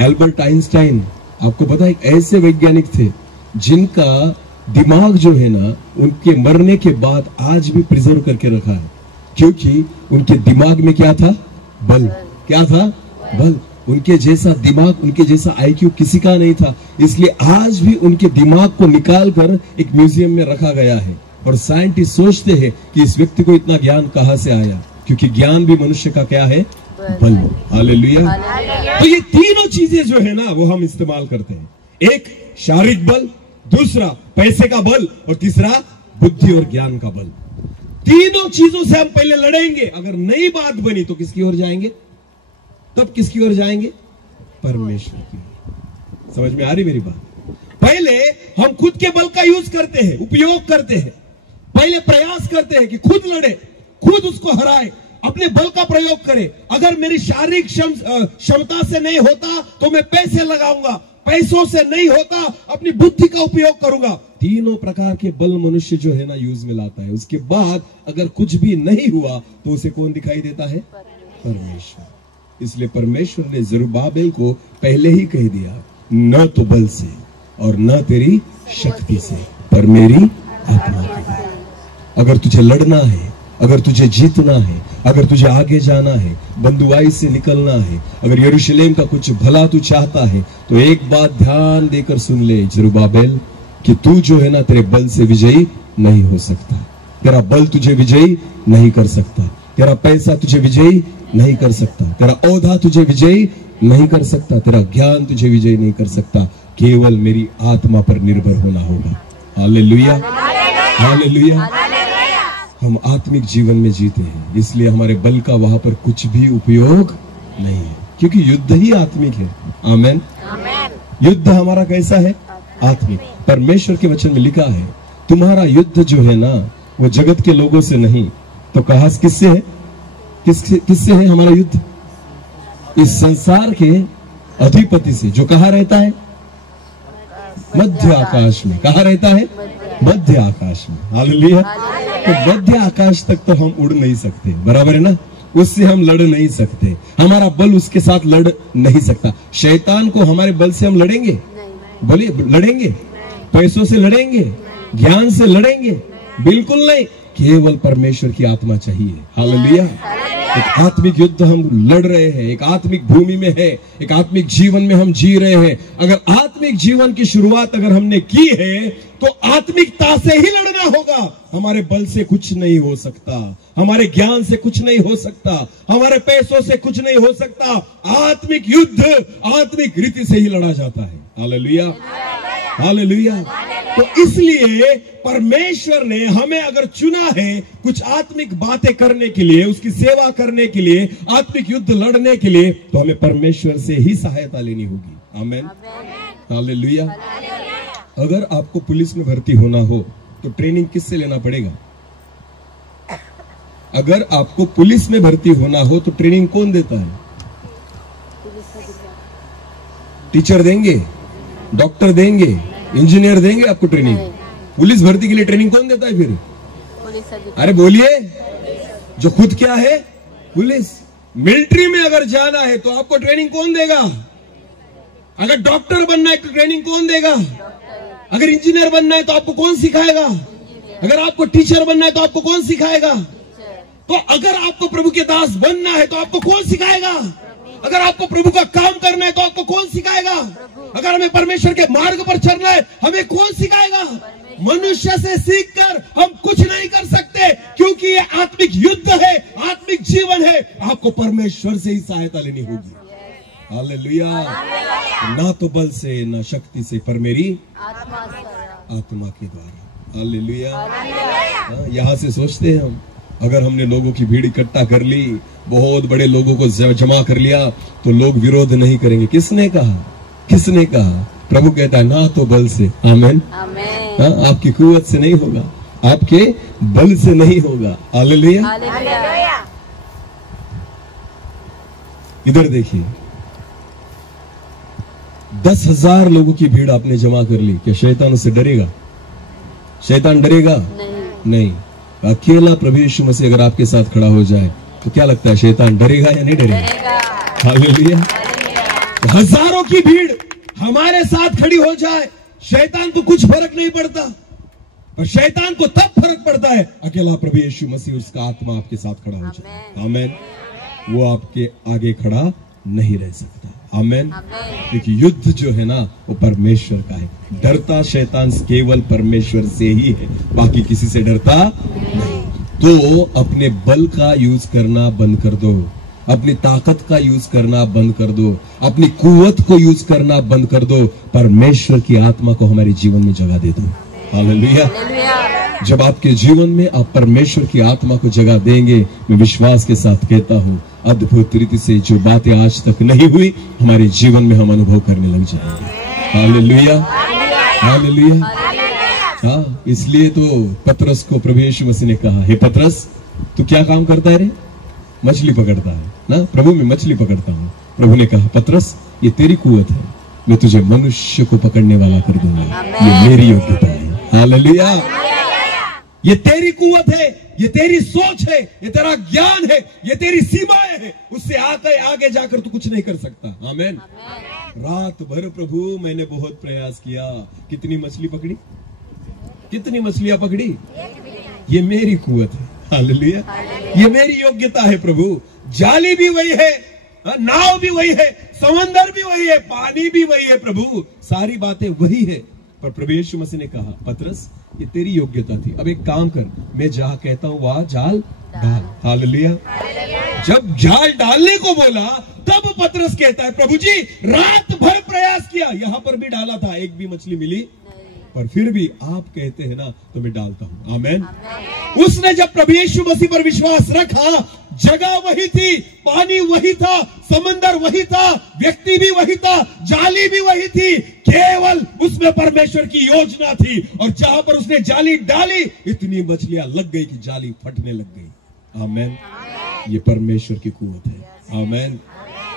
एल्बर्ट आइंस्टाइन, आपको पता है ऐसे वैज्ञानिक थे जिनका दिमाग जो है ना, उनके मरने के बाद आज भी प्रिजर्व करके रखा है, क्योंकि उनके दिमाग में क्या था? बल। क्या था? बल। उनके जैसा दिमाग, उनके जैसा आईक्यू किसी का नहीं था, इसलिए आज भी उनके दिमाग को निकालकर एक म्यूजियम में रखा गया है। और साइंटिस्ट सोचते हैं कि इस व्यक्ति को इतना ज्ञान कहां से आया, क्योंकि ज्ञान भी मनुष्य का क्या है? बल। हालेलुया। तो ये तीनों चीजें जो है ना, वो हम इस्तेमाल करते हैं। एक शारीरिक बल, दूसरा पैसे का बल, और तीसरा बुद्धि और ज्ञान का बल। तीनों चीजों से हम पहले लड़ेंगे। अगर नई बात बनी तो किसकी ओर जाएंगे? तब किसकी ओर जाएंगे? परमेश्वर की। समझ में आ रही मेरी बात? पहले हम खुद के बल का यूज करते हैं, उपयोग करते हैं, पहले प्रयास करते हैं कि खुद लड़े, खुद उसको हराए, अपने बल का प्रयोग करे। अगर मेरी शारीरिक क्षमता से नहीं होता तो मैं पैसे लगाऊंगा, पैसों से नहीं होता अपनी बुद्धि का उपयोग करूंगा। तीनों प्रकार के बल मनुष्य जो है ना यूज में लाता है। उसके बाद अगर कुछ भी नहीं हुआ तो उसे कौन दिखाई देता है? परमेश्वर। इसलिए परमेश्वर ने जरुब्बाबेल को पहले ही कह दिया, न तो बल से और न तेरी शक्ति से, पर मेरी आत्मा से। अगर तुझे लड़ना है, अगर तुझे जीतना है, अगर तुझे आगे जाना है, बंधुआई से निकलना है, अगर यरूशलेम का कुछ भला तू चाहता है, तो एक बात ध्यान देकर सुन ले जरुब्बाबेल, कि तू जो है ना तेरे बल से विजयी नहीं हो सकता। तेरा बल तुझे विजयी नहीं कर सकता, तेरा पैसा तुझे विजयी नहीं कर सकता, तेरा औधा तुझे विजयी नहीं कर सकता, तेरा ज्ञान तुझे विजयी नहीं कर सकता। केवल मेरी आत्मा पर निर्भर होना होगा। Hallelujah, hallelujah. हम आत्मिक जीवन में जीते हैं, इसलिए हमारे बल का वहां पर कुछ भी उपयोग नहीं है, क्योंकि युद्ध ही आत्मिक है। आमेन। युद्ध हमारा कैसा है? आत्मिक। परमेश्वर के वचन में लिखा है, तुम्हारा युद्ध जो है ना, वो जगत के लोगों से नहीं, तो कहा किससे है? किससे है हमारा युद्ध? इस संसार के अधिपति से, जो कहाँ रहता है? मध्य आकाश में। कहाँ रहता है? मध्य आकाश में। हालेलुया। तो मध्य आकाश तक तो हम उड़ नहीं सकते, बराबर है ना? उससे हम लड़ नहीं सकते, हमारा बल उसके साथ लड़ नहीं सकता। शैतान को हमारे बल से हम लड़ेंगे? बोलिए, लड़ेंगे? पैसों से लड़ेंगे? ज्ञान से लड़ेंगे? बिल्कुल नहीं। केवल परमेश्वर की आत्मा चाहिए। हालेलुया। एक आत्मिक युद्ध हम लड़ रहे हैं, एक आत्मिक भूमि में है, एक आत्मिक जीवन में हम जी रहे हैं। अगर आत्मिक जीवन की शुरुआत अगर हमने की है तो आत्मिकता से ही लड़ना होगा। हमारे बल से कुछ नहीं हो सकता, हमारे ज्ञान से कुछ नहीं हो सकता, हमारे पैसों से कुछ नहीं हो सकता। आत्मिक युद्ध आत्मिक रीति से ही लड़ा जाता है। Hallelujah, hallelujah. तो इसलिए परमेश्वर ने हमें अगर चुना है कुछ आत्मिक बातें करने के लिए, उसकी सेवा करने के लिए, आत्मिक युद्ध लड़ने के लिए, तो हमें परमेश्वर से ही सहायता लेनी होगी। आमेन, हालेलुया। अगर आपको पुलिस में भर्ती होना हो तो ट्रेनिंग किससे लेना पड़ेगा? अगर आपको पुलिस में भर्ती होना हो तो ट्रेनिंग कौन देता है? टीचर देंगे, डॉक्टर देंगे, इंजीनियर देंगे आपको ट्रेनिंग। पुलिस भर्ती के लिए ट्रेनिंग कौन देता है फिर? अरे बोलिए, जो खुद क्या है? पुलिस। मिलिट्री में अगर जाना है तो आपको ट्रेनिंग कौन देगा? अगर डॉक्टर बनना है तो ट्रेनिंग कौन देगा? अगर इंजीनियर बनना है तो आपको कौन सिखाएगा? अगर आपको टीचर बनना है तो आपको कौन सिखाएगा? तो अगर आपको प्रभु के दास बनना है तो आपको कौन सिखाएगा? अगर आपको प्रभु का काम करना है तो आपको कौन सिखाएगा? अगर हमें परमेश्वर के मार्ग पर चलना है हमें कौन सिखाएगा? मनुष्य से सीखकर हम कुछ नहीं कर सकते, क्योंकि ये आत्मिक युद्ध है, आत्मिक जीवन है। आपको परमेश्वर से ही सहायता लेनी होगी। हालेलुया। ना तो बल से ना शक्ति से, पर मेरी आत्मा के द्वारा। हालेलुया। यहाँ से सोचते हैं हम, अगर हमने लोगों की भीड़ इकट्ठा कर ली, बहुत बड़े लोगों को जमा कर लिया, तो लोग विरोध नहीं करेंगे। किसने कहा? किसने कहा? प्रभु कहता है ना तो बल से। आमेन। आपकी कुव्वत से नहीं होगा, आपके बल से नहीं होगा। हालेलुया। इधर देखिए, 10,000 लोगों की भीड़ आपने जमा कर ली, क्या शैतान उससे डरेगा? शैतान डरेगा? नहीं। अकेला प्रभु यीशु मसीह अगर आपके साथ खड़ा हो जाए तो क्या लगता है, शैतान डरेगा या नहीं डरेगा? हालेलुया। हजारों की भीड़ हमारे साथ खड़ी हो जाए, शैतान को कुछ फर्क नहीं पड़ता, पर शैतान को तब फर्क पड़ता है अकेला प्रभु यीशु मसीह, उसका आत्मा आपके साथ खड़ा हो जाए। आमेन। वो आपके आगे खड़ा नहीं रह सकता। आमेन। क्योंकि युद्ध जो है ना वो परमेश्वर का है। डरता शैतान केवल परमेश्वर से ही है, बाकी किसी से डरता नहीं। तो अपने बल का यूज करना बंद कर दो, अपनी ताकत का यूज करना बंद कर दो, अपनी कुव्वत को यूज करना बंद कर दो। परमेश्वर की आत्मा को हमारे जीवन में जगह दे दो। हालेलुया। जब आपके जीवन में आप परमेश्वर की आत्मा को जगह देंगे, मैं विश्वास के साथ कहता हूं, अद्भुत रीति से जो बातें आज तक नहीं हुई हमारे जीवन में हम अनुभव करने लग जाएंगे। हालेलुया। हालेलुया। हाँ, इसलिए तो पतरस को प्रभु यीशु मसीह ने कहा, हे पतरस, तू क्या काम करता है रे? मछली पकड़ता है ना? प्रभु, मैं मछली पकड़ता हूँ। प्रभु ने कहा, पतरस, ये तेरी कुव्वत है, मैं तुझे मनुष्य को पकड़ने वाला कर दूंगा। ये मेरी योग्यता है। हालेलुया। ये तेरी कुव्वत है, ये तेरी सोच है, ये तेरा ज्ञान है, ये तेरी सीमाएं है। उससे आगे जाकर तू कुछ नहीं कर सकता। आमेन। रात भर प्रभु मैंने बहुत प्रयास किया। कितनी मछली पकड़ी? कितनी मछलियां पकड़ी? ये मेरी कुव्वत है। हालेलुया। ये मेरी योग्यता है प्रभु। जाली भी वही है, नाव भी वही है, समंदर भी वही है, पानी भी वही है प्रभु, सारी बातें वही है। पर प्रभु यीशु मसीह ने कहा, पतरस, ये तेरी योग्यता थी, अब एक काम कर, मैं जहां कहता हूं वहां जाल डाल। हालेलुया। जब जाल डालने को बोला तब पतरस कहता है, प्रभु जी रात भर प्रयास किया, यहां पर भी डाला था, एक भी मछली मिली, पर फिर भी आप कहते हैं ना तो मैं डालता हूं। आमेन। उसने जब प्रभु यीशु मसीह पर विश्वास रखा, जगह वही थी, पानी वही था, समंदर वही था, व्यक्ति भी वही था, जाली भी वही थी, केवल उसमें परमेश्वर की योजना थी। और जहां पर उसने जाली डाली, इतनी मछलियां लग गई कि जाली फटने लग गई। आमेन। ये परमेश्वर की कुव्वत है। आमेन।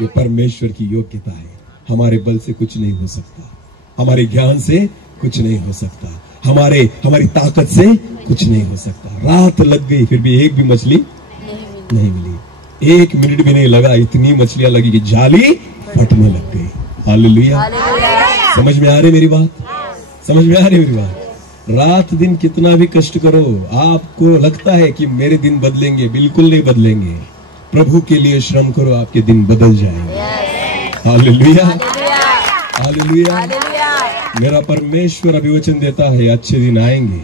ये परमेश्वर की योग्यता है। हमारे बल से कुछ नहीं हो सकता, हमारे ज्ञान से कुछ नहीं हो सकता, हमारी ताकत से कुछ नहीं हो सकता। रात लग गई फिर भी एक भी मछली नहीं मिली, 1 मिनट भी नहीं लगा, इतनी मछलियां लगी कि जाली फटने लग गई। हालेलुया। समझ में आ रही मेरी बात? समझ में आ रही मेरी बात? रात दिन कितना भी कष्ट करो, आपको लगता है कि मेरे दिन बदलेंगे, बिल्कुल नहीं बदलेंगे। प्रभु के लिए श्रम करो, आपके दिन बदल जाएंगे। हालेलुया। हालेलुया। मेरा परमेश्वर अभिवचन देता है, अच्छे दिन आएंगे।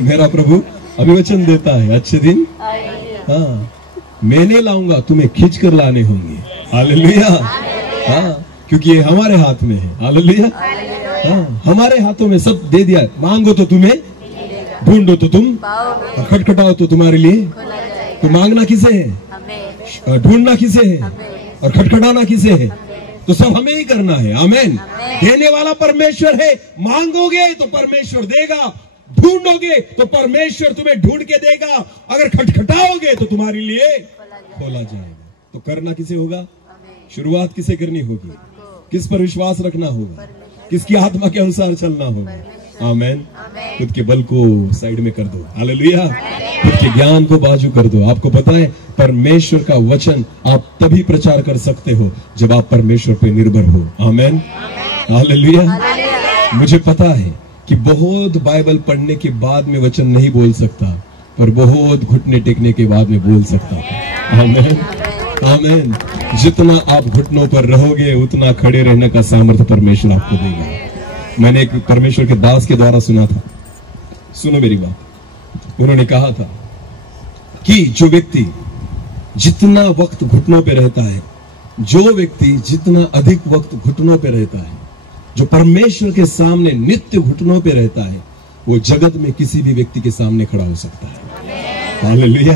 मेरा प्रभु अभिवचन देता है, अच्छे दिन। हाँ, मैंने लाऊंगा, तुम्हें खींच कर लाने होंगे। हालेलुया। हाँ, क्योंकि ये हमारे हाथ में है। हालेलुया। हाँ, हमारे हाथों में सब दे दिया। मांगो तो तुम्हें, ढूंढो तो तुम, और खटखटाओ तो तुम्हारे लिए। तो मांगना किसे है? ढूंढना किसे है? और खटखटाना किसे है? तो सब हमें ही करना है। आमेन। देने वाला परमेश्वर है। मांगोगे तो परमेश्वर देगा, ढूंढोगे तो परमेश्वर तुम्हें ढूंढ के देगा, अगर खटखटाओगे तो तुम्हारे लिए खोला जाएगा। तो करना किसे होगा? शुरुआत किसे करनी होगी? किस पर विश्वास रखना होगा? किसकी आत्मा के अनुसार चलना होगा? आमेन। खुद के बल को साइड में कर दो। हालेलुया। खुद के ज्ञान को बाजू कर दो। आपको पता है, परमेश्वर का वचन आप तभी प्रचार कर सकते हो जब आप परमेश्वर पे निर्भर हो। आमेन। हालेलुया। मुझे पता है कि बहुत बाइबल पढ़ने के बाद में वचन नहीं बोल सकता, पर बहुत घुटने टेकने के बाद में बोल सकता। आमेन। आमीन। जितना आप घुटनों पर रहोगे उतना खड़े रहने का सामर्थ्य परमेश्वर आपको देगा। मैंने एक परमेश्वर के दास के द्वारा सुना था, सुनो मेरी बात। उन्होंने कहा था कि जो व्यक्ति जितना वक्त घुटनों पे रहता है, जो व्यक्ति जितना अधिक वक्त घुटनों पे रहता है, जो परमेश्वर के सामने नित्य घुटनों पे रहता है, वो जगत में किसी भी व्यक्ति के सामने खड़ा हो सकता है। हालेलुया।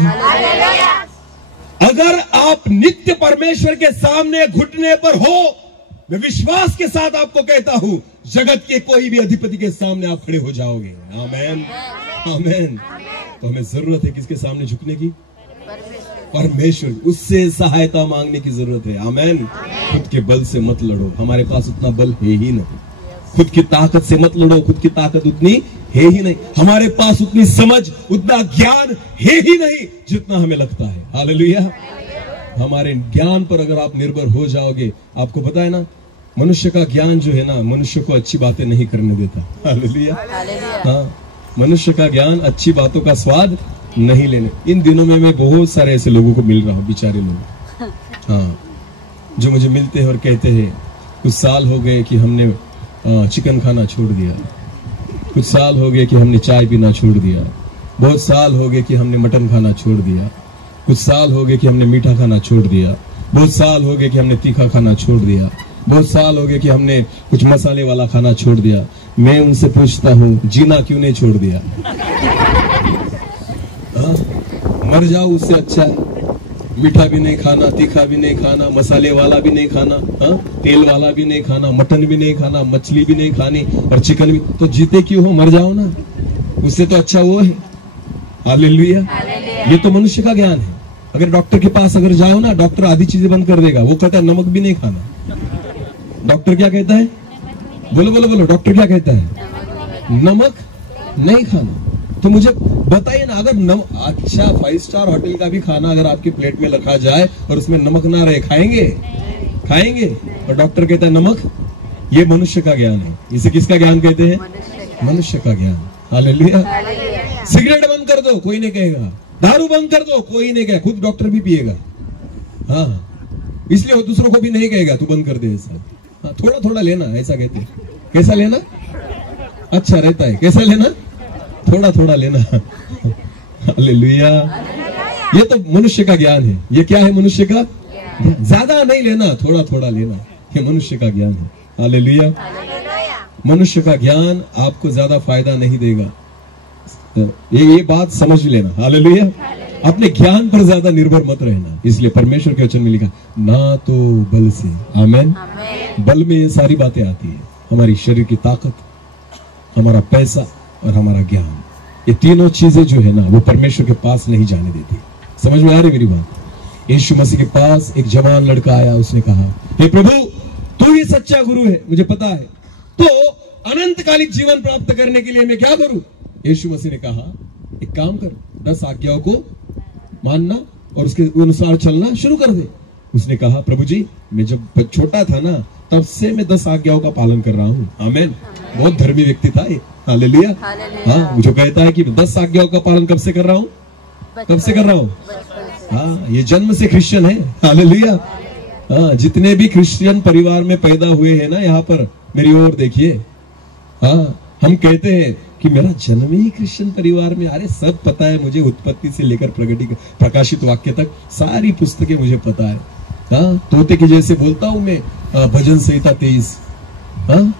अगर आप नित्य परमेश्वर के सामने घुटने पर हो, मैं विश्वास के साथ आपको कहता हूं, जगत के कोई भी अधिपति के सामने आप खड़े हो जाओगे। आमीन, आमीन। तो हमें जरूरत है किसके सामने झुकने की? परमेश्वर। उससे सहायता मांगने की जरूरत है। आमीन। खुद के बल से मत लड़ो, हमारे पास उतना बल है ही नहीं। खुद की ताकत से मत लड़ो, खुद की ताकत उतनी है ही नहीं। हमारे पास उतनी समझ, उतना ज्ञान है ही नहीं जितना हमें लगता है। हालेलुया। हमारे ज्ञान पर अगर आप निर्भर हो जाओगे, आपको पता है ना, मनुष्य का ज्ञान जो है ना, मनुष्य को अच्छी बातें नहीं करने देता। हालेलुया। हाँ, मनुष्य का ज्ञान अच्छी बातों का स्वाद नहीं लेने। इन दिनों में मैं बहुत सारे ऐसे लोगों को मिल रहा हूँ, बेचारे लोग, हाँ, जो मुझे मिलते हैं और कहते हैं कुछ साल हो गए कि हमने चिकन खाना छोड़ दिया, कुछ साल हो गए कि हमने चाय पीना छोड़ दिया, बहुत साल हो गए कि हमने मटन खाना छोड़ दिया, कुछ साल हो गए कि हमने मीठा खाना छोड़ दिया, बहुत साल हो गए कि हमने तीखा खाना छोड़ दिया, बहुत साल हो गए कि हमने कुछ मसाले वाला खाना छोड़ दिया। मैं उनसे पूछता हूँ, जीना क्यों नहीं छोड़ दिया? मर जाओ, उससे अच्छा है। मीठा भी नहीं खाना, तीखा भी नहीं खाना, मसाले वाला भी नहीं खाना, तेल वाला भी नहीं खाना, मटन भी नहीं खाना, मछली भी नहीं खानी और चिकन भी। तो जीते क्यों हो? मर जाओ ना, उससे तो अच्छा वो है। हालेलुया। ये तो मनुष्य का ज्ञान है। अगर डॉक्टर के पास अगर जाओ ना, डॉक्टर आधी चीजें बंद कर देगा। वो कहता है नमक भी नहीं खाना। डॉक्टर क्या कहता है? बोलो बोलो बोलो, डॉक्टर क्या कहता है? नमक नहीं खाना। तो मुझे बताइए ना, अगर अच्छा 5 स्टार होटल का भी खाना अगर आपकी प्लेट में रखा जाए और उसमें नमक ना रहे, खाएंगे? खाएंगे। और डॉक्टर कहता है नमक। ये मनुष्य का ज्ञान है। इसे किसका ज्ञान कहते हैं? मनुष्य का ज्ञान। हालेलुया। सिगरेट बंद कर दो, कोई नहीं कहेगा। दारू बंद कर दो, कोई नहीं कहेगा। खुद डॉक्टर भी पिएगा। हाँ, इसलिए वो दूसरों को भी नहीं कहेगा तू बंद कर दे ऐसा। हाँ, थोड़ा थोड़ा लेना, ऐसा कहते हैं। कैसा लेना? अच्छा रहता है। कैसा लेना? थोड़ा थोड़ा लेना। हालेलुया। ये तो मनुष्य का ज्ञान है। ये क्या है? मनुष्य का ज्यादा नहीं लेना, थोड़ा थोड़ा लेना। ये मनुष्य का ज्ञान है। हालेलुया। मनुष्य का ज्ञान आपको ज्यादा फायदा नहीं देगा। ये बात समझ लेना। हालेलुया। अपने ज्ञान पर ज्यादा निर्भर मत रहना। इसलिए परमेश्वर के वचन में लिखा, ना तो बल से, आमेन, बल में ये सारी बातें आती है। हमारी शरीर की ताकत, हमारा पैसा और हमारा ज्ञान, ये तीनों चीजें जो है ना, वो परमेश्वर के पास नहीं जाने देती। समझ में आ रही मेरी बात? यीशु मसीह के पास एक जवान लड़का आया। उसने कहा, हे प्रभु, तू ही सच्चा गुरु है, मुझे पता है। तो अनंतकालिक जीवन प्राप्त करने के लिए मैं क्या करूं? यीशु मसीह ने कहा, एक काम कर, 10 आज्ञाओं को मानना और उसके अनुसार चलना शुरू कर दे। उसने कहा, प्रभु जी, मैं जब छोटा था ना, तब से मैं 10 आज्ञाओं का पालन कर रहा हूँ। आमीन। बहुत धर्मी व्यक्ति था ये। हालेलुया। हाँ, मुझे कहता है कि 10 आज्ञाओं का पालन कब से कर रहा हूँ? कब से कर रहा हूँ? हाँ, ये जन्म से क्रिश्चियन है। हालेलुया। हाँ, जितने भी क्रिश्चियन परिवार में पैदा हुए हैं ना, यहाँ पर मेरी ओर देखिए। हाँ, हम कहते हैं कि मेरा जन्म ही क्रिश्चियन परिवार में। अरे सब पता है मुझे, उत्पत्ति से लेकर प्रकाशित वाक्य तक सारी पुस्तकें मुझे पता है। हाँ, तोते की जैसे बोलता हूं मैं। भजन संहिता 23। हाँ,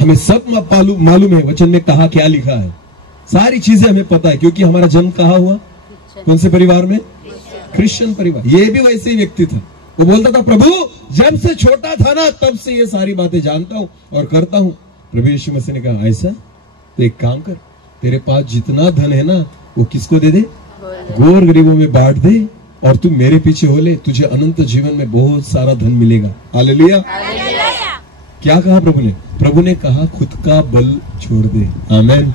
हमें सब मालूम है वचन में कहा क्या लिखा है। सारी चीजें हमें पता है, क्योंकि हमारा जन्म कहाँ हुआ? कौन से परिवार में? क्रिश्चियन परिवार। ये भी वैसे ही व्यक्ति था। वो बोलता था, प्रभु, जब से छोटा था ना, तब से ये सारी बातें जानता हूं और करता हूं। प्रभु यीशु मसीह ने कहा, ऐसा? तो एक काम कर, तेरे पास जितना धन है ना, वो किसको दे दे? गौर गरीबों में बांट दे और तू मेरे पीछे हो ले, तुझे अनंत जीवन में बहुत सारा धन मिलेगा। हालेलुया। क्या कहा प्रभु ने? प्रभु ने कहा, खुद का बल छोड़ दे। आमीन।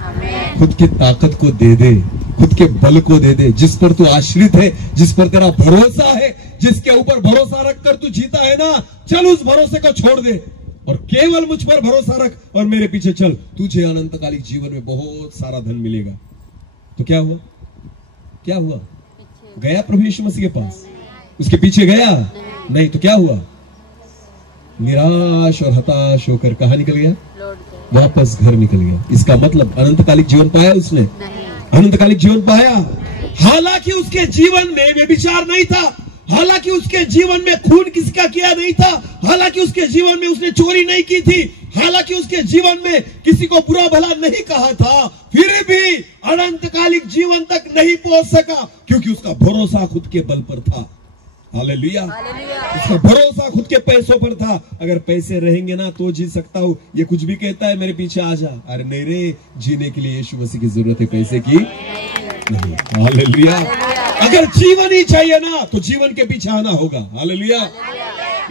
खुद की ताकत को दे दे, खुद के बल को दे दे। जिस पर तू आश्रित है, जिस पर तेरा भरोसा है, जिसके ऊपर भरोसा रखकर तू जीता है ना, चल उस भरोसे को छोड़ दे और केवल मुझ पर भरोसा रख और मेरे पीछे चल। तुझे अनंतकालिक जीवन में बहुत सारा धन मिलेगा। तो क्या हुआ? क्या हुआ? गया प्रभु यीशु मसीह के पास। उसके पीछे गया नहीं तो क्या हुआ? निराश और हताश होकर कहाँ निकल गया? वापस घर निकल गया। इसका मतलब अनंतकालिक जीवन पाया उसने? अनंतकालिक जीवन पाया। हालांकि उसके जीवन में व्यभिचार नहीं था, हालांकि उसके जीवन में खून किसका किया नहीं था, हालांकि उसके जीवन में उसने चोरी नहीं की थी, हालांकि उसके जीवन में किसी को बुरा भला नहीं कहा था, फिर भी अनंतकालिक जीवन तक नहीं पहुंच सका क्योंकि उसका भरोसा खुद के बल पर था। हालेलुया। उसका भरोसा खुद के पैसों पर था। अगर पैसे रहेंगे ना तो जी सकता हूं, ये कुछ भी कहता है मेरे पीछे आ जा, अरे नहीं रे, जीने के लिए यीशु मसीह की जरूरत है, पैसे की नहीं। हालेलुया। अगर जीवन ही चाहिए ना तो जीवन के पीछे आना होगा। हालेलुया।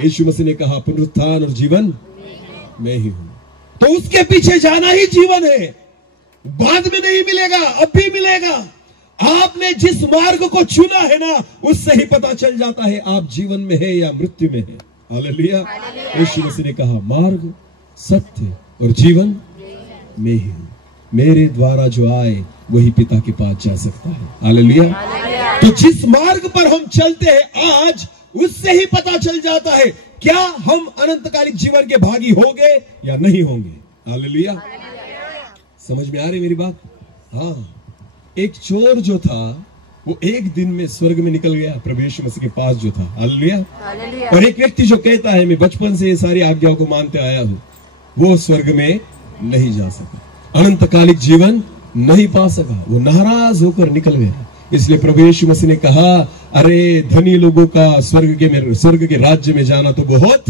यीशु मसीह ने कहा पुनरुत्थान और जीवन मैं ही हूं, तो उसके पीछे जाना ही जीवन है। बाद में नहीं मिलेगा, अब भी मिलेगा। आपने जिस मार्ग को चुना है ना, उससे ही पता चल जाता है आप जीवन में है या मृत्यु में है। हालेलुया। यीशु मसीह ने कहा मार्ग, सत्य और जीवन मैं ही हूं, मेरे द्वारा जो आए वही पिता के पास जा सकता है। हालेलुया। तो जिस मार्ग पर हम चलते हैं आज, उससे ही पता चल जाता है क्या हम अनंतकालिक जीवन के भागी होंगे या नहीं होंगे। हालेलुया। समझ में आ रही मेरी बात? हाँ। एक चोर जो था वो एक दिन में स्वर्ग में निकल गया, प्रभु यीशु मसीह के पास जो था। हालेलुया। और एक व्यक्ति जो कहता है मैं बचपन से ये सारी आज्ञाओं को मानते आया हूं, वो स्वर्ग में नहीं जा सका, अनंतकालिक जीवन नहीं पा सका, वो नाराज होकर निकल गया। इसलिए प्रभु यीशु मसीह ने कहा अरे धनी लोगों का स्वर्ग के राज्य में जाना तो बहुत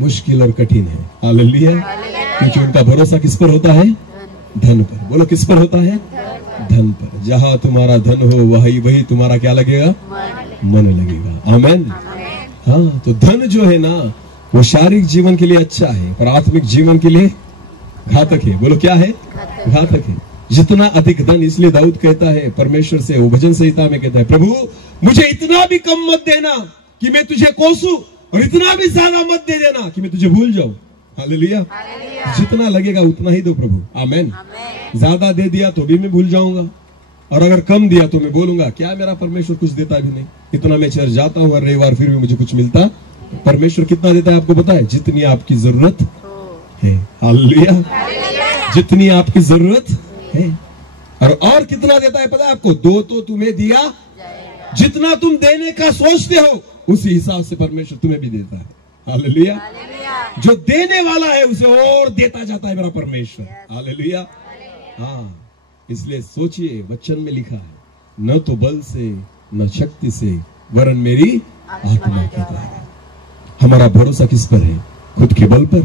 मुश्किल और कठिन है। हालेलुया। क्योंकि उनका भरोसा किस पर होता है? धन पर। बोलो किस पर होता है? धन पर। जहां तुम्हारा धन हो वही तुम्हारा क्या लगेगा? मन लगेगा। आमेन। हाँ, तो धन जो है ना वो शारीरिक जीवन के लिए अच्छा है पर आत्मिक जीवन के लिए घातक है। बोलो क्या है? घातक है। जितना अधिक धन, इसलिए दाऊद कहता है परमेश्वर से, वो भजन संहिता में कहता है प्रभु मुझे इतना भी कम मत देना कि मैं तुझे कोसूं और इतना भी ज्यादा मत दे देना कि मैं तुझे भूल जाऊं। हालेलुया। जितना लगेगा उतना ही दो प्रभु। आमेन। ज्यादा दे दिया तो भी मैं भूल जाऊंगा और अगर कम दिया तो मैं बोलूंगा क्या मेरा परमेश्वर कुछ देता भी नहीं, इतना मैं चर्च जाता हूँ हर रविवार फिर भी मुझे कुछ मिलता। परमेश्वर कितना देता है आपको पता है? जितनी आपकी जरूरत है। हालेलुया। जितनी आपकी जरूरत है। और कितना देता है पता है आपको? दो तो तुम्हें दिया, जितना तुम देने का सोचते हो उसी हिसाब से परमेश्वर तुम्हें भी देता है। हालेलुया। जो देने वाला है उसे और देता जाता है मेरा परमेश्वर। हालेलुया। हाँ, इसलिए सोचिए, वचन में लिखा है न तो बल से न शक्ति से वरन मेरी आत्मा के द्वारा। हमारा भरोसा किस पर है? खुद के बल पर,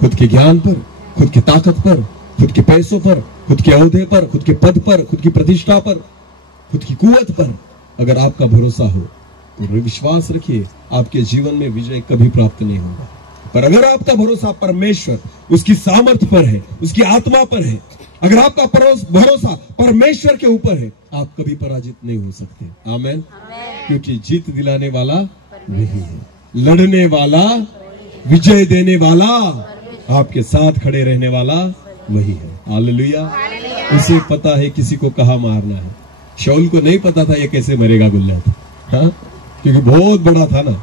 खुद के ज्ञान पर, खुद की ताकत पर, खुद के पैसों पर, खुद के ओहदे पर, खुद के पद पर, खुद की प्रतिष्ठा पर, खुद की कुवत पर अगर आपका भरोसा हो तो विश्वास रखिए आपके जीवन में विजय कभी प्राप्त नहीं होगा। पर अगर आपका भरोसा परमेश्वर, उसकी सामर्थ्य पर है, उसकी आत्मा पर है, अगर आपका भरोसा परमेश्वर के ऊपर है, आप कभी पराजित नहीं हो सकते। आमेन। क्योंकि जीत दिलाने वाला वही है, लड़ने वाला, विजय देने वाला, आपके साथ खड़े रहने वाला वही है। हालेलुया। उसे पता है किसी को कहाँ मारना है। शाऊल को नहीं पता था ये कैसे मरेगा गुल्लत, हाँ, क्योंकि बहुत बड़ा था ना।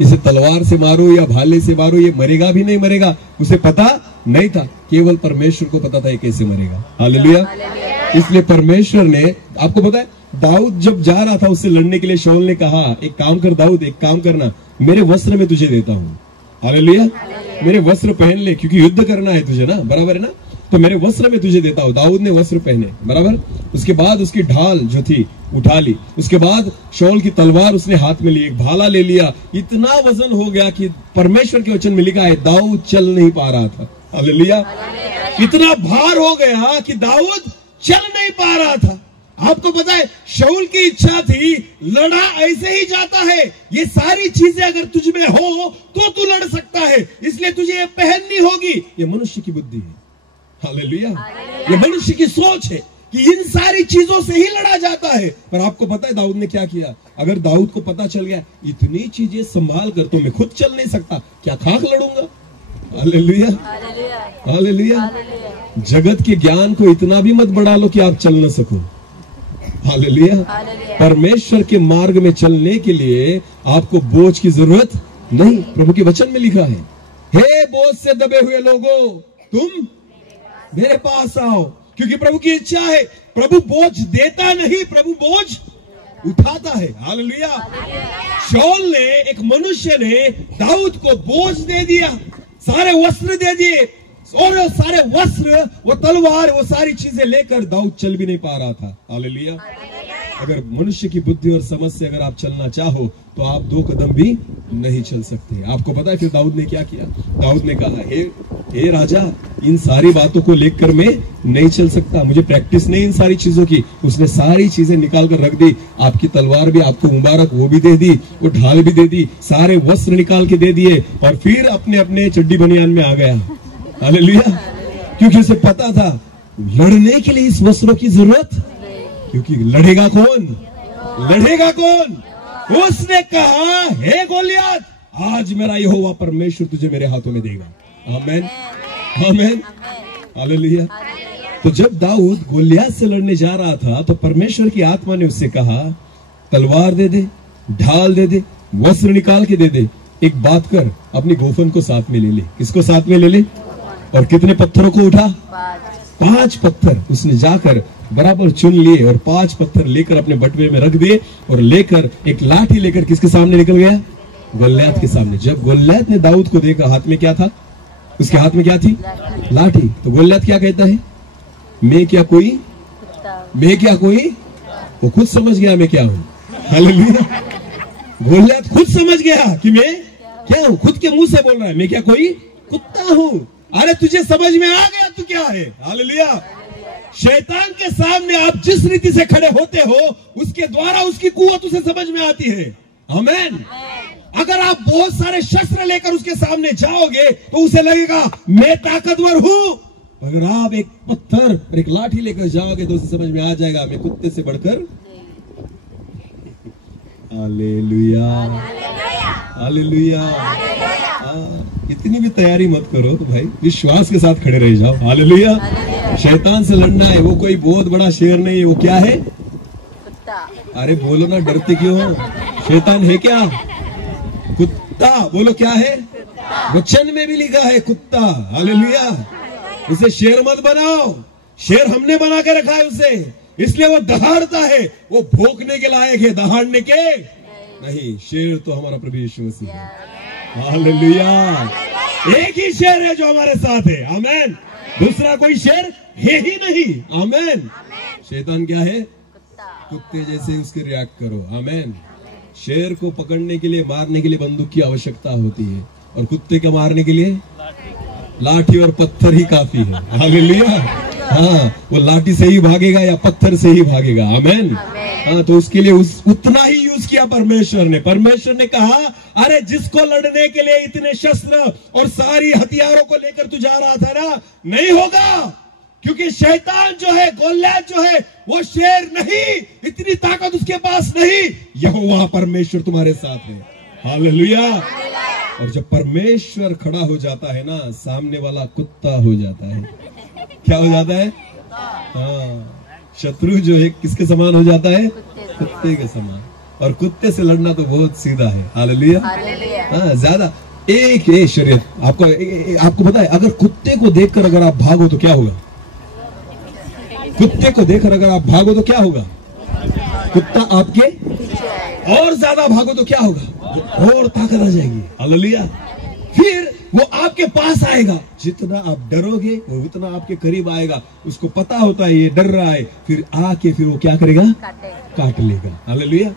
इसे तलवार से मारो या भाले से मारो, ये मरेगा भी नहीं मरेगा, उसे पता नहीं था। केवल परमेश्वर को पता था ये कैसे मरेगा। हालेलुया। इसलिए परमेश्वर ने, आपको पता है दाऊद जब जा रहा था उससे लड़ने के लिए, शाऊल ने कहा एक काम कर दाऊद, एक काम करना, मेरे वस्त्र में तुझे देता हूँ। हालेलुया। मेरे वस्त्र पहन ले क्योंकि युद्ध करना है तुझे ना, बराबर है ना, तो मेरे वस्त्र में तुझे देता हूं। दाऊद ने वस्त्र पहने, बराबर। उसके बाद उसकी ढाल जो थी उठा ली, उसके बाद शाऊल की तलवार उसने हाथ में ली, एक भाला ले लिया। इतना वजन हो गया कि परमेश्वर के वचन में लिखा है दाऊद चल नहीं पा रहा था। हालेलुया। इतना भार हो गया कि दाऊद चल नहीं पा रहा था। आपको पता है शाऊल की इच्छा थी लड़ा ऐसे ही जाता है, ये सारी चीजें अगर तुझ में हो तो तू लड़ सकता है, इसलिए तुझे ये पहननी होगी। ये मनुष्य की बुद्धि है। हालेलुया। ये मनुष्य की सोच है कि इन सारी चीजों से ही लड़ा जाता है। पर आपको पता है दाऊद ने क्या किया? अगर दाऊद को पता चल गया इतनी चीजें संभाल कर तो मैं खुद चल नहीं सकता, क्या खाक लड़ूंगा। हालेलुया। हालेलुया। जगत के ज्ञान को इतना भी मत बढ़ा लो कि आप चल न सको। हालेलुया। परमेश्वर के मार्ग में चलने के लिए आपको बोझ की जरूरत नहीं। प्रभु के वचन में लिखा है, हे बोझ से दबे हुए लोगों, तुम मेरे पास आओ। क्योंकि प्रभु की इच्छा है, प्रभु बोझ देता नहीं, प्रभु बोझ उठाता है। हालेलुया। शाऊल ने, एक मनुष्य ने दाऊद को बोझ दे दिया, सारे वस्त्र दे दिए, और सारे वस्त्र, वो तलवार, वो सारी चीजें लेकर दाऊद चल भी नहीं पा रहा था। हालेलुया। अगर मनुष्य की बुद्धि और समझ से अगर आप चलना चाहो तो आप 2 कदम भी नहीं चल सकते। आपको पता है फिर दाऊद ने क्या किया? दाऊद ने कहा, हे राजा, इन सारी बातों को लेकर मैं नहीं चल सकता, मुझे प्रैक्टिस नहीं इन सारी चीजों की। उसने सारी चीजें निकाल कर रख दी, आपकी तलवार भी आपको मुबारक, वो भी दे दी, वो ढाल भी दे दी, सारे वस्त्र निकाल के दे दिए, और फिर अपने अपने चड्डी बनियान में आ गया। हालेलुया। क्योंकि उसे पता था लड़ने के लिए इस वस्त्रों की जरूरत, क्योंकि लड़ेगा कौन? लड़ेगा कौन? उसने कहा, हे गोलियत, आज मेरा यहोवा परमेश्वर तुझे मेरे हाथों में देगा। आमेन, आमेन, हालेलुया। तो जब दाऊद गोलियत से लड़ने जा रहा था तो परमेश्वर की आत्मा ने उससे कहा, तलवार दे दे, ढाल दे दे, वस्त्र निकाल के दे दे, एक बात कर, अपनी गोफन को साथ में ले ले। किसको साथ में ले ले? और कितने पत्थरों को उठा? 5 पत्थर उसने जाकर बराबर चुन लिए, और 5 पत्थर लेकर अपने बटुए में रख दिए, और लेकर एक लाठी लेकर किसके सामने निकल गया? गोलियत के सामने। जब गोलियत ने दाऊद को देखा, हाथ में क्या था? उसके हाथ में क्या थी? लाठी। तो गोलियत क्या कहता है? मैं क्या कोई? मैं क्या कोई? वो खुद समझ गया मैं क्या हूं। हालेलुया। गोलियत खुद समझ गया कि मैं क्या हूं, खुद के मुंह से बोल रहा है, मैं क्या कोई कुत्ता हूं। अरे तुझे समझ में आ गया तू क्या है। हालेलुया। शैतान के सामने आप जिस रीति से खड़े होते हो, उसके द्वारा उसकी कुव्वत उसे समझ में आती है। आमेन। अगर आप बहुत सारे शस्त्र लेकर उसके सामने जाओगे तो उसे लगेगा मैं ताकतवर हूं। अगर आप एक पत्थर और एक लाठी लेकर जाओगे तो उसे समझ में आ जाएगा मैं कुत्ते से बढ़कर। Hallelujah, hallelujah. इतनी भी तैयारी मत करो तो भाई विश्वास के साथ खड़े रह जाओ। हालेलुया। शैतान से लड़ना है, वो कोई बहुत बड़ा शेर नहीं है, वो क्या है? कुत्ता। अरे बोलो ना, डरते क्यों हो? शैतान है क्या? कुत्ता। बोलो क्या है? वचन में भी लिखा है कुत्ता। हालेलुया। उसे शेर मत बनाओ, शेर हमने बना के रखा है उसे, इसलिए वो दहाड़ता है, वो भोंकने के लायक है, दहाड़ने के नहीं। शेर तो हमारा प्रभु यीशु मसीह है। हालेलुया। एक ही शेर है जो हमारे साथ है। आमेन। दूसरा कोई शेर है ही नहीं। आमेन। शैतान क्या है? कुत्ते जैसे उसके रिएक्ट करो। आमेन। शेर को पकड़ने के लिए, मारने के लिए बंदूक की आवश्यकता होती है, और कुत्ते को मारने के लिए लाठी और पत्थर ही काफी है। हालेलुया। हाँ, वो लाठी से ही भागेगा या पत्थर से ही भागेगा। आमेन। हाँ, तो उसके लिए उतना ही यूज किया परमेश्वर ने। परमेश्वर ने कहा, अरे जिसको लड़ने के लिए इतने शस्त्र और सारी हथियारों को लेकर तू जा रहा था ना, नहीं होगा, क्योंकि शैतान जो है, गोलियत जो है, वो शेर नहीं, इतनी ताकत उसके पास नहीं। यहोवा परमेश्वर तुम्हारे साथ है। हालेलुया। और जब परमेश्वर खड़ा हो जाता है ना, सामने वाला कुत्ता हो जाता है। क्या हो जाता है? हाँ, शत्रु जो है किसके समान हो जाता है? कुत्ते के समान। और कुत्ते से लड़ना तो बहुत सीधा है। हालेलुया। हाँ, ज्यादा एक शरीयत आपको पता है, अगर कुत्ते को देखकर अगर आप भागो तो क्या होगा? कुत्ते को देखकर अगर आप भागो तो क्या होगा? कुत्ता आपके और ज्यादा भागो तो क्या होगा? और ताकत आ जाएगी। हालेलुया। फिर वो आपके पास आएगा, जितना आप डरोगे वो उतना आपके करीब आएगा। उसको पता होता है ये डर रहा है, फिर आके फिर वो क्या करेगा? काट लेगा। हालेलुया।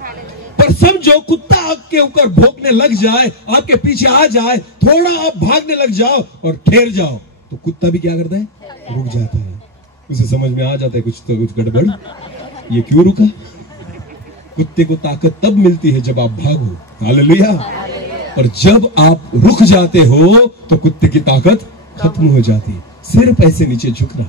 पर समझो, कुत्ता आपके ऊपर भौंकने लग जाए, आपके पीछे आ जाए, थोड़ा आप भागने लग जाओ और ठहर जाओ, तो कुत्ता भी क्या करता है? रुक जाता है। उसे समझ में आ जाता है कुछ तो कुछ गड़बड़, ये क्यों रुका? कुत्ते को ताकत तब मिलती है जब आप भागो। हालेलुया। और जब आप रुक जाते हो तो कुत्ते की ताकत खत्म हो जाती है। सिर्फ ऐसे नीचे झुकना,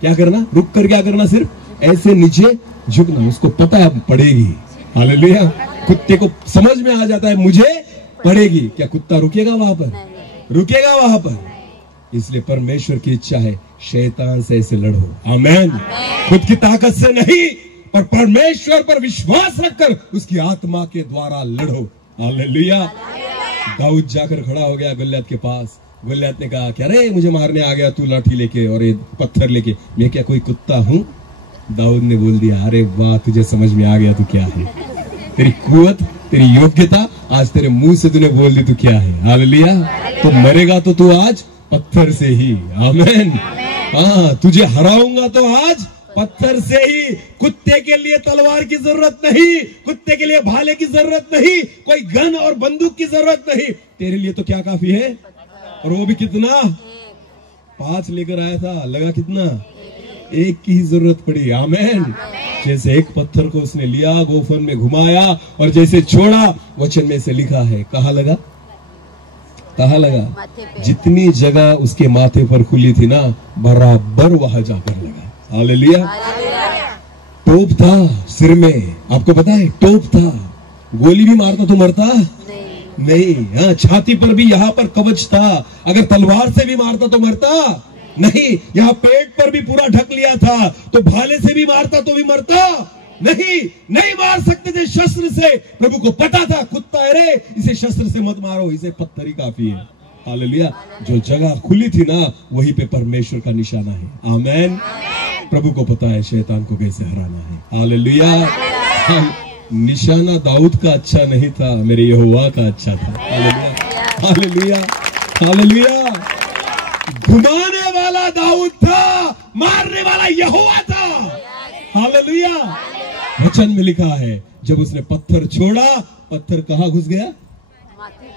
क्या करना? रुक कर क्या करना? सिर्फ ऐसे नीचे झुकना। उसको पता है पड़ेगी। हालेलुया। कुत्ते को समझ में आ जाता है मुझे पड़ेगी। क्या कुत्ता रुकेगा वहां पर? रुकेगा वहां पर? इसलिए परमेश्वर की इच्छा है शैतान से ऐसे लड़ो। आमेन। खुद की ताकत से नहीं, पर परमेश्वर पर विश्वास रखकर उसकी आत्मा के द्वारा लड़ो। हालेलुया। दाऊद जाकर खड़ा हो गया गोलियत के पास। गोलियत ने कहा क्या रे मुझे मारने आ गया तू लाठी लेके और ये पत्थर लेके, मैं क्या कोई कुत्ता हूं? दाऊद ने बोल दिया अरे वाह, तुझे समझ में आ गया तू क्या है, तेरी कुवत, तेरी योग्यता आज तेरे मुंह से तूने बोल दी तू क्या है। हालेलुया। तो मरेगा तो तू आज पत्थर से ही। आमीन। हाँ, तुझे हराऊंगा तो आज पत्थर से ही। कुत्ते के लिए तलवार की जरूरत नहीं, कुत्ते के लिए भाले की जरूरत नहीं, कोई गन और बंदूक की जरूरत नहीं, तेरे लिए तो क्या काफी है। और वो भी कितना, 5 लेकर आया था, लगा कितना, 1 की ही जरूरत पड़ी। आमीन। जैसे एक पत्थर को उसने लिया, गोफन में घुमाया और जैसे छोड़ा, वचन में से लिखा है, कहाँ लगा, कहाँ लगा, जितनी जगह उसके माथे पर खुली थी ना, बराबर वहां जाकर लगा। हालेलुया। टोप था सिर में, आपको पता है टोप था, गोली भी मारता तो मरता नहीं। हाँ, छाती पर भी यहाँ पर कवच था, अगर तलवार से भी मारता तो मरता नहीं। यहाँ पेट पर भी पूरा ढक लिया था, तो भाले से भी मारता तो भी मरता नहीं मार सकते थे शस्त्र से। प्रभु को पता था कुत्ता है रे, इसे शस्त्र से मत मारो, इसे पत्थर ही काफी है। हालेलुया। जो जगह खुली थी ना, वहीं पे परमेश्वर का निशाना है। आमीन। प्रभु को पता है शैतान को कैसे हराना है। हालेलुया। निशाना दाऊद का अच्छा नहीं था, मेरे यहोवा का अच्छा था। हालेलुया। हालेलुया। हालेलुया। घुमाने वाला दाऊद था, मारने वाला यहोवा था। हालेलुया। वचन में लिखा है जब उसने पत्थर छोड़ा, पत्थर कहाँ घुस गया,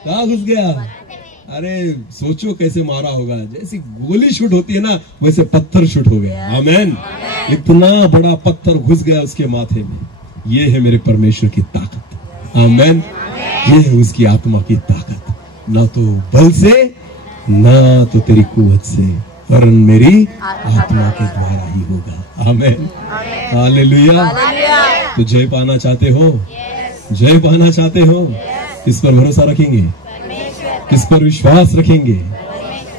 कहाँ घुस गया। अरे सोचो कैसे मारा होगा, जैसी गोली शूट होती है ना, वैसे पत्थर शूट हो गया। आमीन। इतना बड़ा पत्थर घुस गया उसके माथे में। ये है मेरे परमेश्वर की ताकत। आमीन। ये है उसकी आत्मा की ताकत, ना तो बल से ना तो तेरी कुवत से, वरन मेरी आत्मा के द्वारा ही होगा। आमीन। हालेलुया। तो जय पाना चाहते हो, जय पाना चाहते हो, किस पर भरोसा रखेंगे, किस पर विश्वास रखेंगे,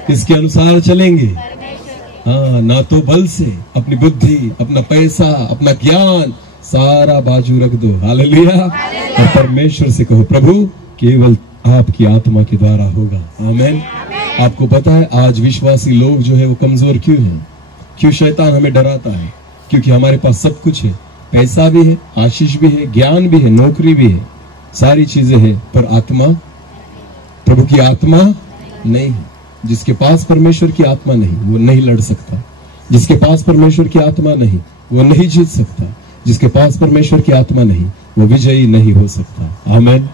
किसके अनुसार चलेंगे। हाँ, ना तो बल से, अपनी बुद्धि, अपना पैसा, अपना ज्ञान सारा बाजू रख दो। हालेलुया। और परमेश्वर से कहो प्रभु केवल आपकी आत्मा के द्वारा होगा। आमीन। आपको पता है आज विश्वासी लोग जो है वो कमजोर क्यों हैं, क्यों शैतान हमें डराता है? क्योंकि हमारे पास सब कुछ है, पैसा भी है, आशीष भी है, ज्ञान भी है, नौकरी भी है, सारी चीजें हैं, पर आत्मा, प्रभु की आत्मा नहीं। जिसके पास परमेश्वर की आत्मा नहीं, वो नहीं लड़ सकता। जिसके पास परमेश्वर की आत्मा नहीं, वो नहीं जीत सकता। जिसके पास परमेश्वर की आत्मा नहीं, वो विजयी नहीं हो सकता। आमीन।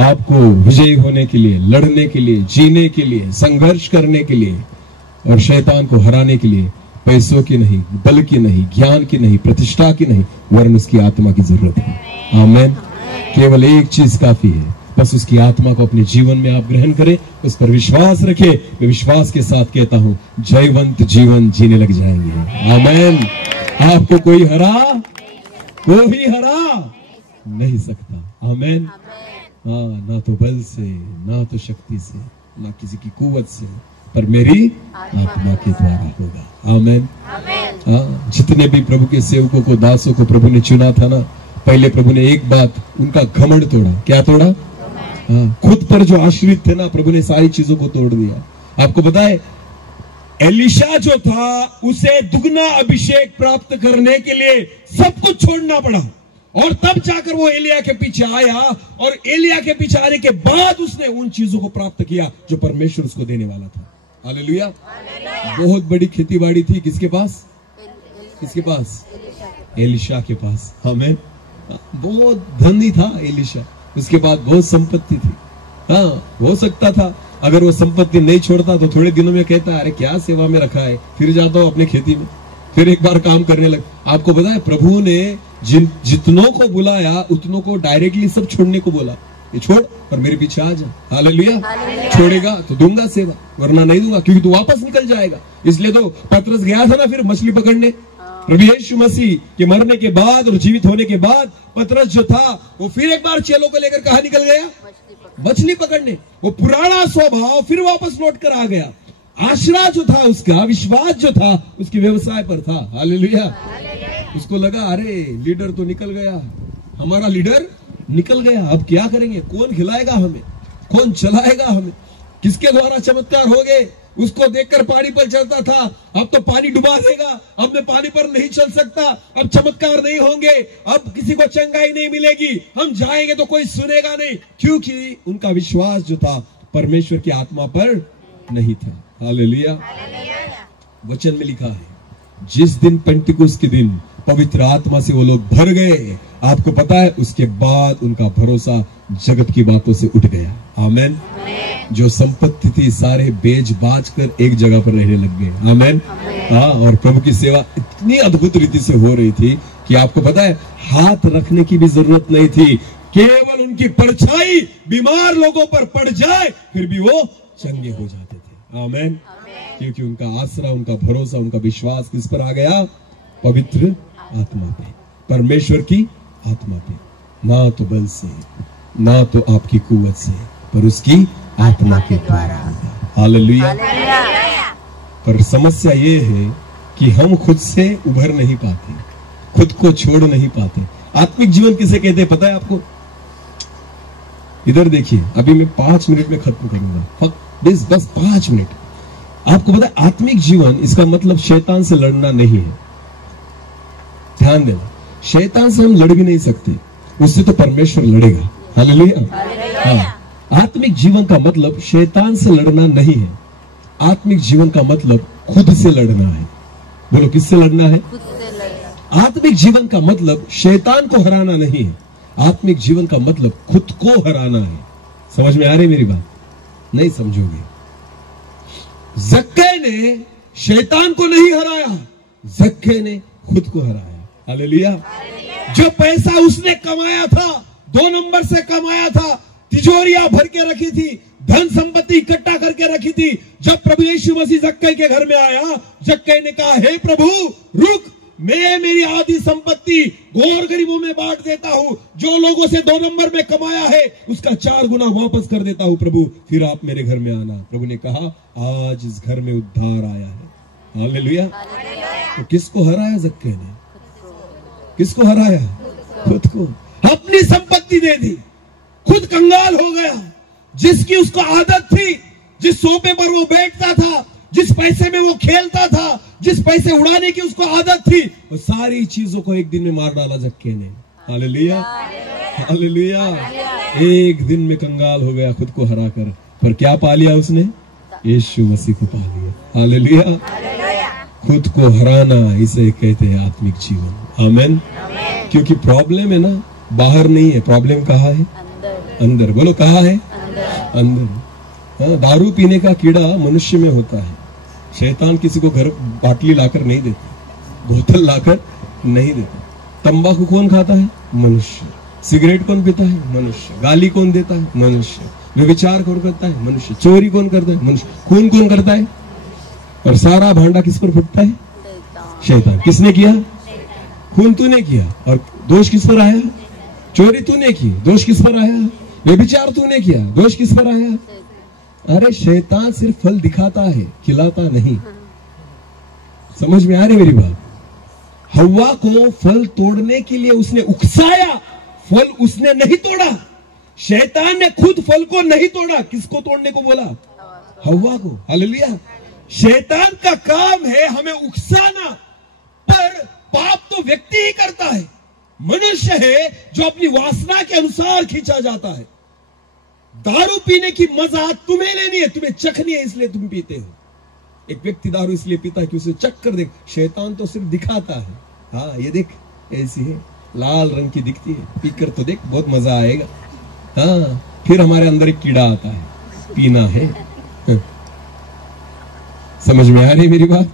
आपको विजयी होने के लिए, लड़ने के लिए, जीने के लिए, संघर्ष करने के लिए और शैतान को हराने के लिए पैसों की नहीं, बल की नहीं, ज्ञान की नहीं, प्रतिष्ठा की नहीं, वरन उसकी आत्मा की जरूरत है। आमीन। केवल एक चीज काफी है, बस उसकी आत्मा को अपने जीवन में आप ग्रहण करें, उस पर विश्वास रखें। मैं विश्वास के साथ कहता हूं, जयवंत जीवन जीने लग जाएंगे। आमीन। आपको कोई हरा नहीं सकता। आमीन। हाँ, ना तो बल से, ना तो शक्ति से, ना किसी की कुवत से, पर मेरी आत्मा के द्वारा होगा। आमीन। हाँ, जितने भी प्रभु के सेवकों को, दासों को प्रभु ने चुना था ना, पहले प्रभु ने एक बात, उनका घमंड तोड़ा। क्या तोड़ा? हाँ, खुद पर जो आश्रित थे ना, प्रभु ने सारी चीजों को तोड़ दिया। आपको पता है एलिशा जो था, उसे दुगना अभिषेक प्राप्त करने के लिए सब कुछ छोड़ना पड़ा, और तब जाकर वो एलिया के पीछे आया, और एलिया के पीछे आने के बाद उसने उन चीजों को प्राप्त किया जो परमेश्वर उसको देने वाला था। हालेलुया। बहुत बड़ी खेतीबाड़ी थी, किसके पास? किसके पास? एलिशा के पास। हमें बहुत धनी था एलिशा, उसके बाद बहुत संपत्ति थी। हाँ, हो सकता था अगर वो संपत्ति नहीं छोड़ता तो थोड़े दिनों में कहता अरे क्या सेवा में रखा है, फिर जाता हूं अपने खेती में, फिर एक बार काम करने लग। आपको पता है प्रभु ने जितनों को बुलाया उतनों को डायरेक्टली सब छोड़ने को बोला, ये छोड़ और मेरे पीछे आ जा। हालेलुया। छोड़ेगा तो दूंगा सेवा, वरना नहीं दूंगा, क्योंकि तू वापस निकल जाएगा। इसलिए तो पतरस गया था ना फिर मछली पकड़ने। प्रभु यीशु मसीह के मरने के बाद और जीवित होने के बाद पतरस जो था वो फिर एक बार चेलों को लेकर कहां निकल गया? मछली पकड़ने। वो पुराना स्वभाव फिर वापस लौट कर आ गया। आशरा जो था, उसका विश्वास जो था उसके व्यवसाय पर था। हालेलुया। उसको लगा अरे लीडर तो निकल गया, हमारा लीडर निकल गया, अब क्या करेंगे, कौन खिलाएगा हमें, कौन चलाएगा हमें, किसके द्वारा चमत्कार हो गए। उसको देखकर पानी पर चलता था, अब तो पानी डुबा देगा, अब मैं पानी पर नहीं चल सकता, अब चमत्कार नहीं होंगे, अब किसी को चंगाई नहीं मिलेगी, हम जाएंगे तो कोई सुनेगा नहीं, क्योंकि उनका विश्वास जो था परमेश्वर की आत्मा पर नहीं था। हालेलुया। वचन में लिखा है जिस दिन पेंटिकुस्त के दिन पवित्र आत्मा से वो लोग भर गए, आपको पता है उसके बाद उनका भरोसा जगत की बातों से उठ गया। आमेन। जो संपत्ति थी सारे बेच बाच कर एक जगह पर रहने लग गए। आमेन। हाँ, और प्रभु की सेवा इतनी अद्भुत रीति से हो रही थी कि आपको पता है हाथ रखने की भी जरूरत नहीं थी, केवल उनकी परछाई बीमार लोगों पर पड़ जाए फिर भी वो चंगे हो जाते थे। आमेन। क्योंकि उनका आसरा, उनका भरोसा, उनका विश्वास किस पर आ गया? पवित्र आत्मा पे, परमेश्वर की आत्मा पे। ना तो बल से, ना तो आपकी कुव्वत से, पर उसकी आत्मा के द्वारा। हालेलुया। पर समस्या ये है कि हम खुद से उभर नहीं पाते, खुद को छोड़ नहीं पाते। आत्मिक जीवन किसे कहते हैं पता है आपको? इधर देखिए, अभी मैं 5 मिनट में खत्म करूंगा, बस 5 मिनट। आपको पता है आत्मिक जीवन, इसका मतलब शैतान से लड़ना नहीं है। ध्यान देना, शैतान से हम लड़ भी नहीं सकते, उससे तो परमेश्वर लड़ेगा। हालेलुया। हाँ, आत्मिक जीवन का मतलब शैतान से लड़ना नहीं है, आत्मिक जीवन का मतलब खुद से लड़ना है। बोलो, किससे लड़ना है? खुद से लड़ना। आत्मिक जीवन का मतलब शैतान को हराना नहीं है, आत्मिक जीवन का मतलब खुद को हराना है। समझ में आ रही मेरी बात? नहीं समझोगे। जक्कै ने शैतान को नहीं हराया, जक्कै ने खुद को हराया। हालेलुया। जो पैसा उसने कमाया था, 2 नंबर से कमाया था, तिजोरियां भर के रखी थी, धन संपत्ति इकट्ठा करके रखी थी, जब प्रभु यीशु मसीह जक्कै के घर में आया, जक्कै ने कहा हे प्रभु रुक, मैं मेरी आधी संपत्ति गौर गरीबों में बांट देता हूं, जो लोगों से 2 नंबर में कमाया है उसका 4 गुना वापस कर देता हूं प्रभु, फिर आप मेरे घर में आना। प्रभु ने कहा आज इस घर में उद्धार आया है। हालेलुया। तो किसको हराया जक्कै ने? किसको हराया? खुद को। अपनी संपत्ति दे दी, खुद कंगाल हो गया। जिसकी उसको आदत थी, जिस सोफे पर वो बैठता था, जिस पैसे में वो खेलता था, जिस पैसे उड़ाने की उसको आदत थी, वो सारी चीजों को एक दिन में मार डाला जक्कै ने। हालेलुया। हालेलुया। एक दिन में कंगाल हो गया खुद को हरा कर, पर क्या पा लिया उसने? यीशु मसीह को पा लिया। हालेलुया। खुद को हराना, इसे कहते हैं आत्मिक जीवन। आमेन। क्योंकि प्रॉब्लम है ना बाहर नहीं है, प्रॉब्लम कहाँ है? अंदर। बोलो कहाँ है? अंदर। दारू पीने का कीड़ा मनुष्य में होता है, शैतान किसी को घर बाटली लाकर नहीं देता, बोतल लाकर नहीं देता। तंबाकू कौन खाता है? मनुष्य। सिगरेट कौन पीता है? मनुष्य। गाली कौन देता है? मनुष्य। व्यभिचार कौन करता है? मनुष्य। चोरी कौन करता है? मनुष्य। खून कौन करता है? और सारा भांडा किस पर फुटता है? शैतान। किसने किया? खून तूने किया, और दोष किस पर आया? चोरी तूने की, दोष किस पर आया? व्यभिचार तूने किया, दोष किस पर आया? अरे शैतान सिर्फ फल दिखाता है, खिलाता नहीं। समझ में आ रही मेरी बात? हव्वा को फल तोड़ने के लिए उसने उकसाया, फल उसने नहीं तोड़ा। शैतान ने खुद फल को नहीं तोड़ा, किसको तोड़ने को बोला? हव्वा को। हालेलुया। शैतान का काम है हमें उकसाना, पर पाप तो व्यक्ति ही करता है, मनुष्य है जो अपनी वासना के अनुसार खींचा जाता है। दारू पीने की मजा तुम्हें लेनी है, तुम्हें चखनी है, इसलिए तुम पीते हो। एक व्यक्ति दारू इसलिए पीता है कि उसे चख कर देख। शैतान तो सिर्फ दिखाता है, हाँ ये देख ऐसी है, लाल रंग की दिखती है, पीकर तो देख बहुत मजा आएगा। हाँ, फिर हमारे अंदर एक कीड़ा आता है, पीना है। समझ में आ रही मेरी बात?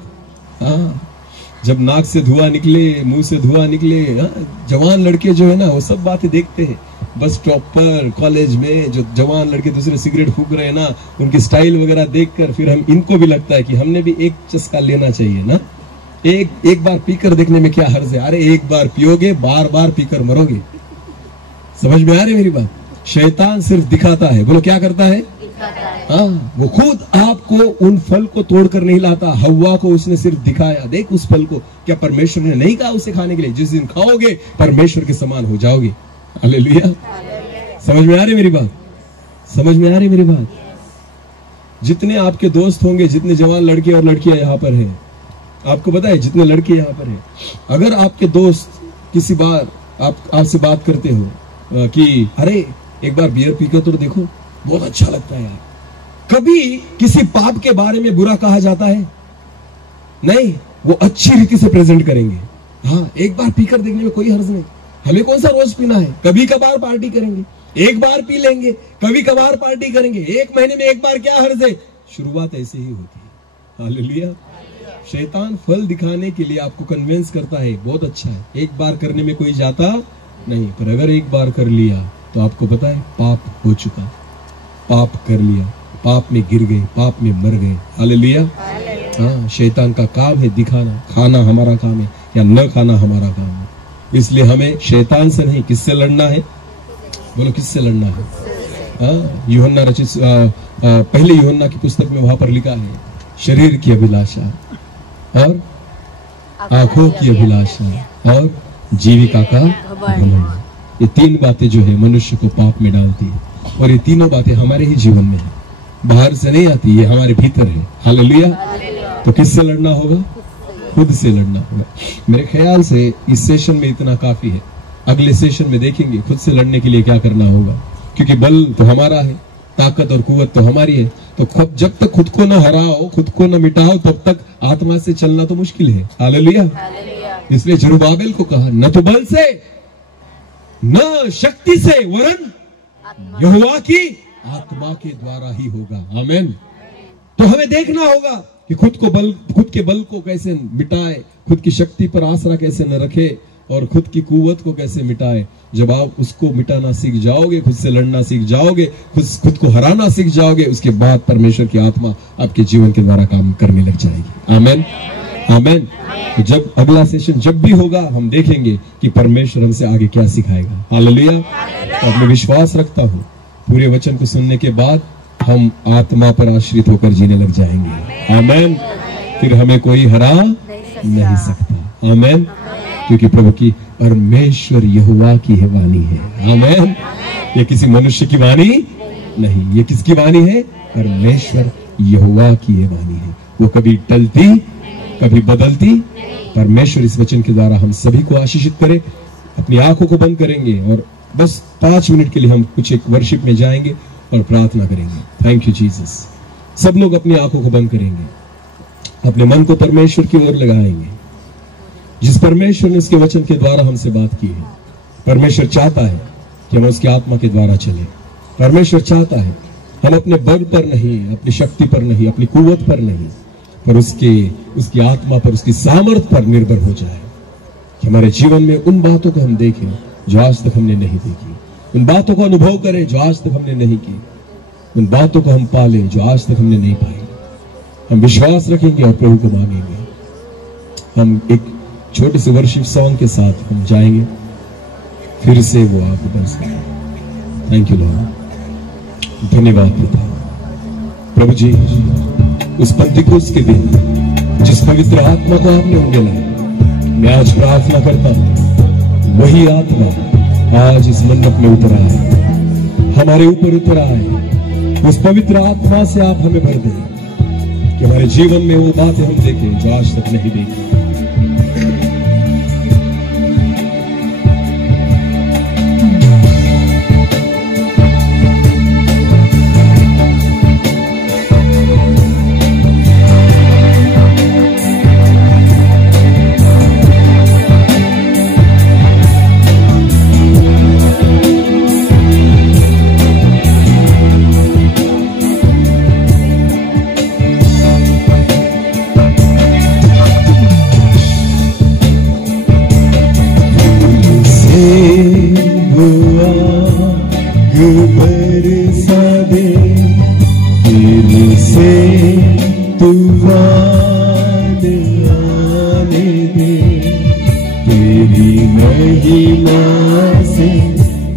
हाँ, जब नाक से धुआं निकले, मुंह से धुआं निकले, जवान लड़के जो है ना वो सब बातें देखते हैं। बस स्टॉप पर, कॉलेज में जो जवान लड़के दूसरे सिगरेट फूंक रहे हैं ना, उनकी स्टाइल वगैरह देखकर फिर हम इनको भी लगता है कि हमने भी एक चस्का लेना चाहिए ना। एक बार पीकर देखने में क्या हर्ज है? अरे एक बार पियोगे, बार बार पीकर मरोगे। समझ में आ रही मेरी बात? शैतान सिर्फ दिखाता है। बोलो क्या करता है? हाँ, वो खुद आप को उन फल को तोड़कर नहीं लाता। हव्वा को उसने सिर्फ दिखाया, देख उस फल को, क्या परमेश्वर ने नहीं कहा उसे खाने के लिए? जिस दिन खाओगे परमेश्वर के समान हो जाओगे। हालेलुया। समझ में आ रही मेरी बात? समझ में आ रही मेरी बात? जितने आपके दोस्त होंगे, जितने जवान लड़के और लड़कियां यहाँ पर हैं, आपको पता है जितने लड़के यहाँ पर हैं, अगर आपके दोस्त किसी बार आपसे बात करते हो कि अरे एक बार बियर पीकर तो देखो, बहुत अच्छा लगता है यार, कभी किसी पाप के बारे में बुरा कहा जाता है? नहीं, वो अच्छी रीति से प्रेजेंट करेंगे। हाँ, एक बार पीकर देखने में कोई हर्ज नहीं, हमें कौन सा रोज पीना है, कभी कभार पार्टी करेंगे, एक बार पी लेंगे, कभी कभार पार्टी करेंगे, एक महीने में एक बार क्या हर्ज है? शुरुआत ऐसे ही होती है। हालेलुया। शैतान फल दिखाने के लिए आपको कन्विंस करता है, बहुत अच्छा है, एक बार करने में कोई जाता नहीं, पर अगर एक बार कर लिया तो आपको पता है पाप हो चुका, पाप कर लिया, पाप में गिर गए, पाप में मर गए। हालेलुया। हाँ, शैतान का काम है दिखाना, खाना हमारा काम है या न खाना हमारा काम है। इसलिए हमें शैतान से नहीं, किससे लड़ना है? बोलो, किससे लड़ना है? हाँ, यूहन्ना रचित पहले यूहन्ना की पुस्तक में वहां पर लिखा है, शरीर की अभिलाषा और आंखों की अभिलाषा और जीविका का घमंड, ये तीन बातें जो है मनुष्य को पाप में डालती है। और ये तीनों बातें हमारे ही जीवन में है, बाहर से नहीं आती, ये हमारे भीतर है। हालेलुया। तो किससे लड़ना होगा? खुद से लड़ना होगा। मेरे ख्याल से इस सेशन में इतना काफी है, अगले सेशन में देखेंगे खुद से लड़ने के लिए क्या करना होगा, क्योंकि बल तो हमारा है, ताकत और कुव्वत तो हमारी है। तो जब तक खुद को न हराओ, खुद को न मिटाओ, तब तक आत्मा से चलना तो मुश्किल है। हालेलुया। इसलिए जरुब्बाबेल को कहा, न तो बल से न शक्ति से, वरन यहोवा की आत्मा के द्वारा ही होगा। आमीन। तो हमें देखना होगा कि खुद के बल को कैसे मिटाए, खुद की शक्ति पर आसरा कैसे न रखे और खुद की कुव्वत को कैसे मिटाए। जब आप उसको मिटाना सीख जाओगे, खुद से लड़ना सीख जाओगे, खुद को हराना सीख जाओगे, उसके बाद परमेश्वर की आत्मा आपके जीवन के द्वारा काम करने लग जाएगी। आमीन। आमीन। तो जब अगला सेशन जब भी होगा, हम देखेंगे कि परमेश्वर हमसे आगे क्या सिखाएगा। हालेलुया। तो मैं विश्वास रखता हूँ पूरे वचन को सुनने के बाद हम आत्मा पर आश्रित होकर जीने लग जाएंगे। आमीन। फिर हमें कोई हरा नहीं सकता। आमीन। क्योंकि प्रभु की परमेश्वर यहोवा की है वाणी है। आमीन। ये किसी मनुष्य की वाणी नहीं, ये किसकी वाणी है? परमेश्वर यहोवा की है वाणी है। वो कभी टलती, कभी बदलती। परमेश्वर इस वचन के द्वारा हम सभी को आशीषित करे। अपनी आंखों को बंद करेंगे और बस 5 मिनट के लिए हम कुछ एक वर्शिप में जाएंगे और प्रार्थना करेंगे। Thank you Jesus. सब लोग अपनी आंखों को बंद करेंगे, अपने मन को परमेश्वर की ओर लगाएंगे। जिस परमेश्वर ने उसके वचन के द्वारा हमसे बात की है, परमेश्वर चाहता है कि हम उसकी आत्मा के द्वारा चले। परमेश्वर चाहता है हम अपने बल पर नहीं, अपनी शक्ति पर नहीं, अपनी कुव्वत पर नहीं, पर उसकी आत्मा पर, उसकी सामर्थ पर निर्भर हो जाए। कि हमारे जीवन में उन बातों को हम देखें जो आज तक हमने नहीं देखी, उन बातों को अनुभव करें जो आज तक हमने नहीं की, उन बातों को हम पालें जो आज तक हमने नहीं पाई। हम विश्वास रखेंगे और प्रभु को मांगेंगे। हम एक छोटे से वर्शिप सॉन्ग के साथ हम जाएंगे, फिर से वो आप बस। Thank you Lord. धन्यवाद पिता। प्रभु जी, उस पंतिकुस्त के दिन जिस पवित्र आत्मा को आपने उंडेला, मैं आज प्रार्थना करता हूं वही आत्मा आज इस मंडप में उतर आए, हमारे ऊपर उतर आए। उस पवित्र आत्मा से आप हमें भर दें कि हमारे जीवन में वो बातें हम देखें जो आज तक नहीं देखी।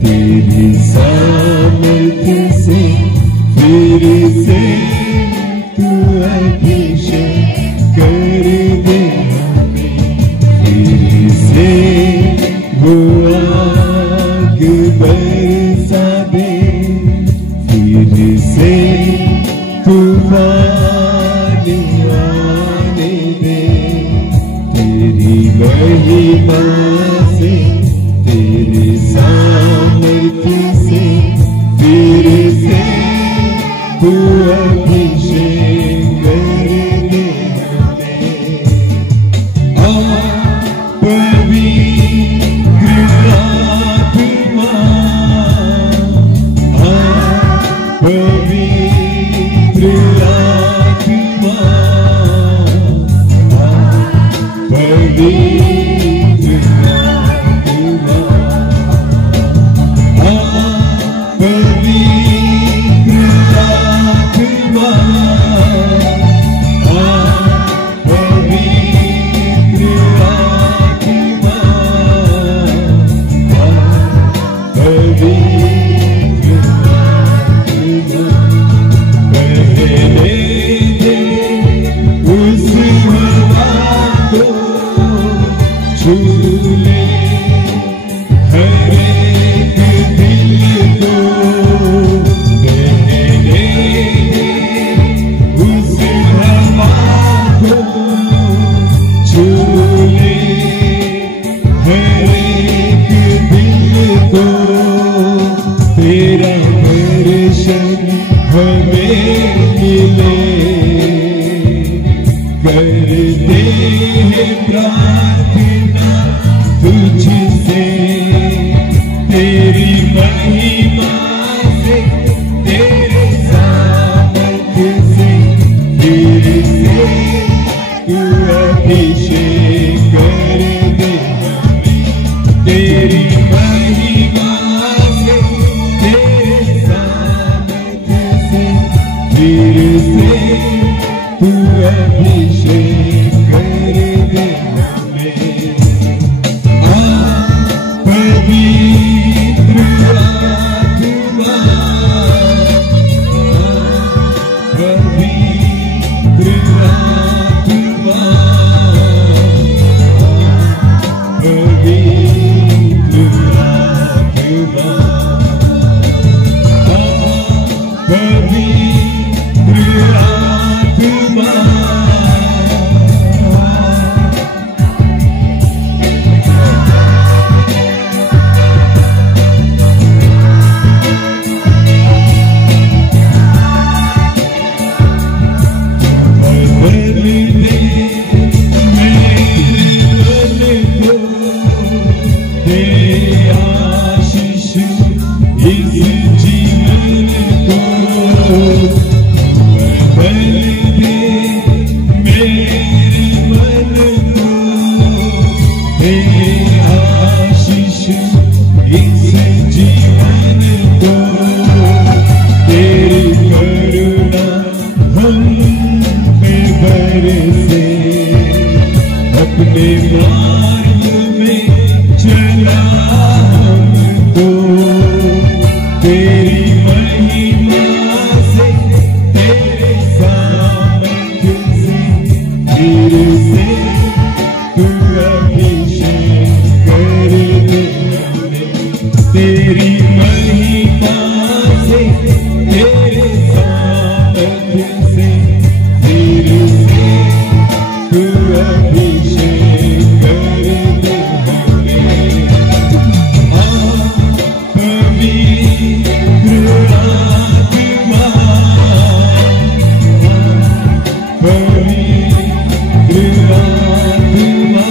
तेरी सामर्थ से फिर से तू तूफान आने दे, तेरी महिमा से, तेरे सामर्थ्य से फिर से तू अभिषेक कर दे हमें। पवित्र आत्मा, पवित्र आत्मा, पवित्र आत्मा, पवित्र आत्मा, पवित्र आत्मा, पवित्र आत्मा, पहले दे उस हवा को, छू ले हर एक दिल को, पहले दे उस हवा को, छू ले हर एक दिल को, तेरा दर्शन हमें मिले। करते हैं प्रार्थना तुझसे, तेरी महिमा से, तेरे सामर्थ्य से फिर से तू अभिषेक कर दे हमें। तेरी महिमा से, तेरे सामर्थ्य से फिर से तू अभिषेक कर दे हमें। पवित्र आत्मा, पवित्र आत्मा, पवित्र आत्मा, पवित्र आत्मा, बदल दे मेरे मन को, दे आशीष इस जीवन को, बदल दे मेरे मन को, दे आशीष इस जीवन को, तेरी करुणा हम पे बरसे, अपने मार्ग में चला हमको, तेरी महिमा से, तेरे सामर्थ्य से फिर से तू अभिषेक कर दे हमें। तेरी महिमा से, तेरे सामर्थ्य से फिर से तू अभिषेक कर दे हमें। पवित्र आत्मा, पवित्र आत्मा, पवित्र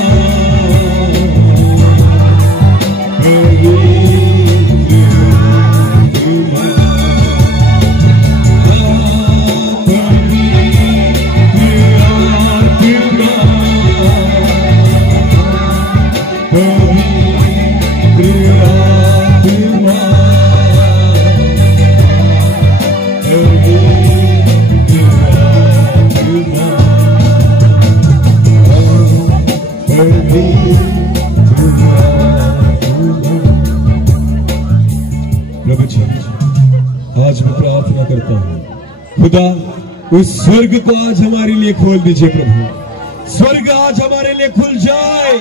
आत्मा, प्रभु जी, आज मैं प्रार्थना करता हूँ, खुदा उस स्वर्ग को आज हमारे लिए खोल दीजिए प्रभु। स्वर्ग आज हमारे लिए खुल जाए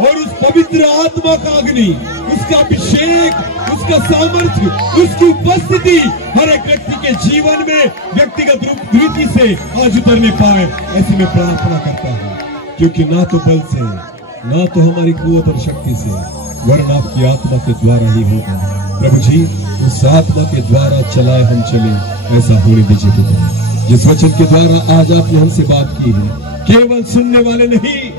और उस पवित्र आत्मा का अग्नि, उसका अभिषेक, उसका सामर्थ्य, उसकी उपस्थिति हर एक व्यक्ति के जीवन में व्यक्तिगत रीति से से आज उतरने पाए, ऐसी मैं प्रार्थना करता हूँ। क्योंकि ना तो बल से, ना तो हमारी कुवत और शक्ति से, वरना आपकी आत्मा के द्वारा ही होगा। प्रभु जी, उस आत्मा के द्वारा चलाए हम चले, ऐसा होने दीजिए पिता। जिस वचन के द्वारा आज आपने हमसे बात की है, केवल सुनने वाले नहीं,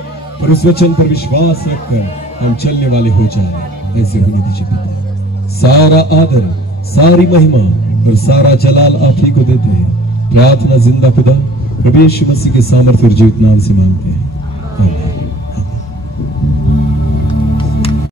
पर उस वचन पर विश्वास रखकर हम चलने वाले हो जाए, ऐसे होने दीजिए पिता। सारा आदर, सारी महिमा और सारा जलाल आप ही को देते हैं। प्रार्थना जिंदा खुदा प्रभु यीशु मसीह के सामर्थ्य और जीवित नाम से मांगते हैं, आमीन।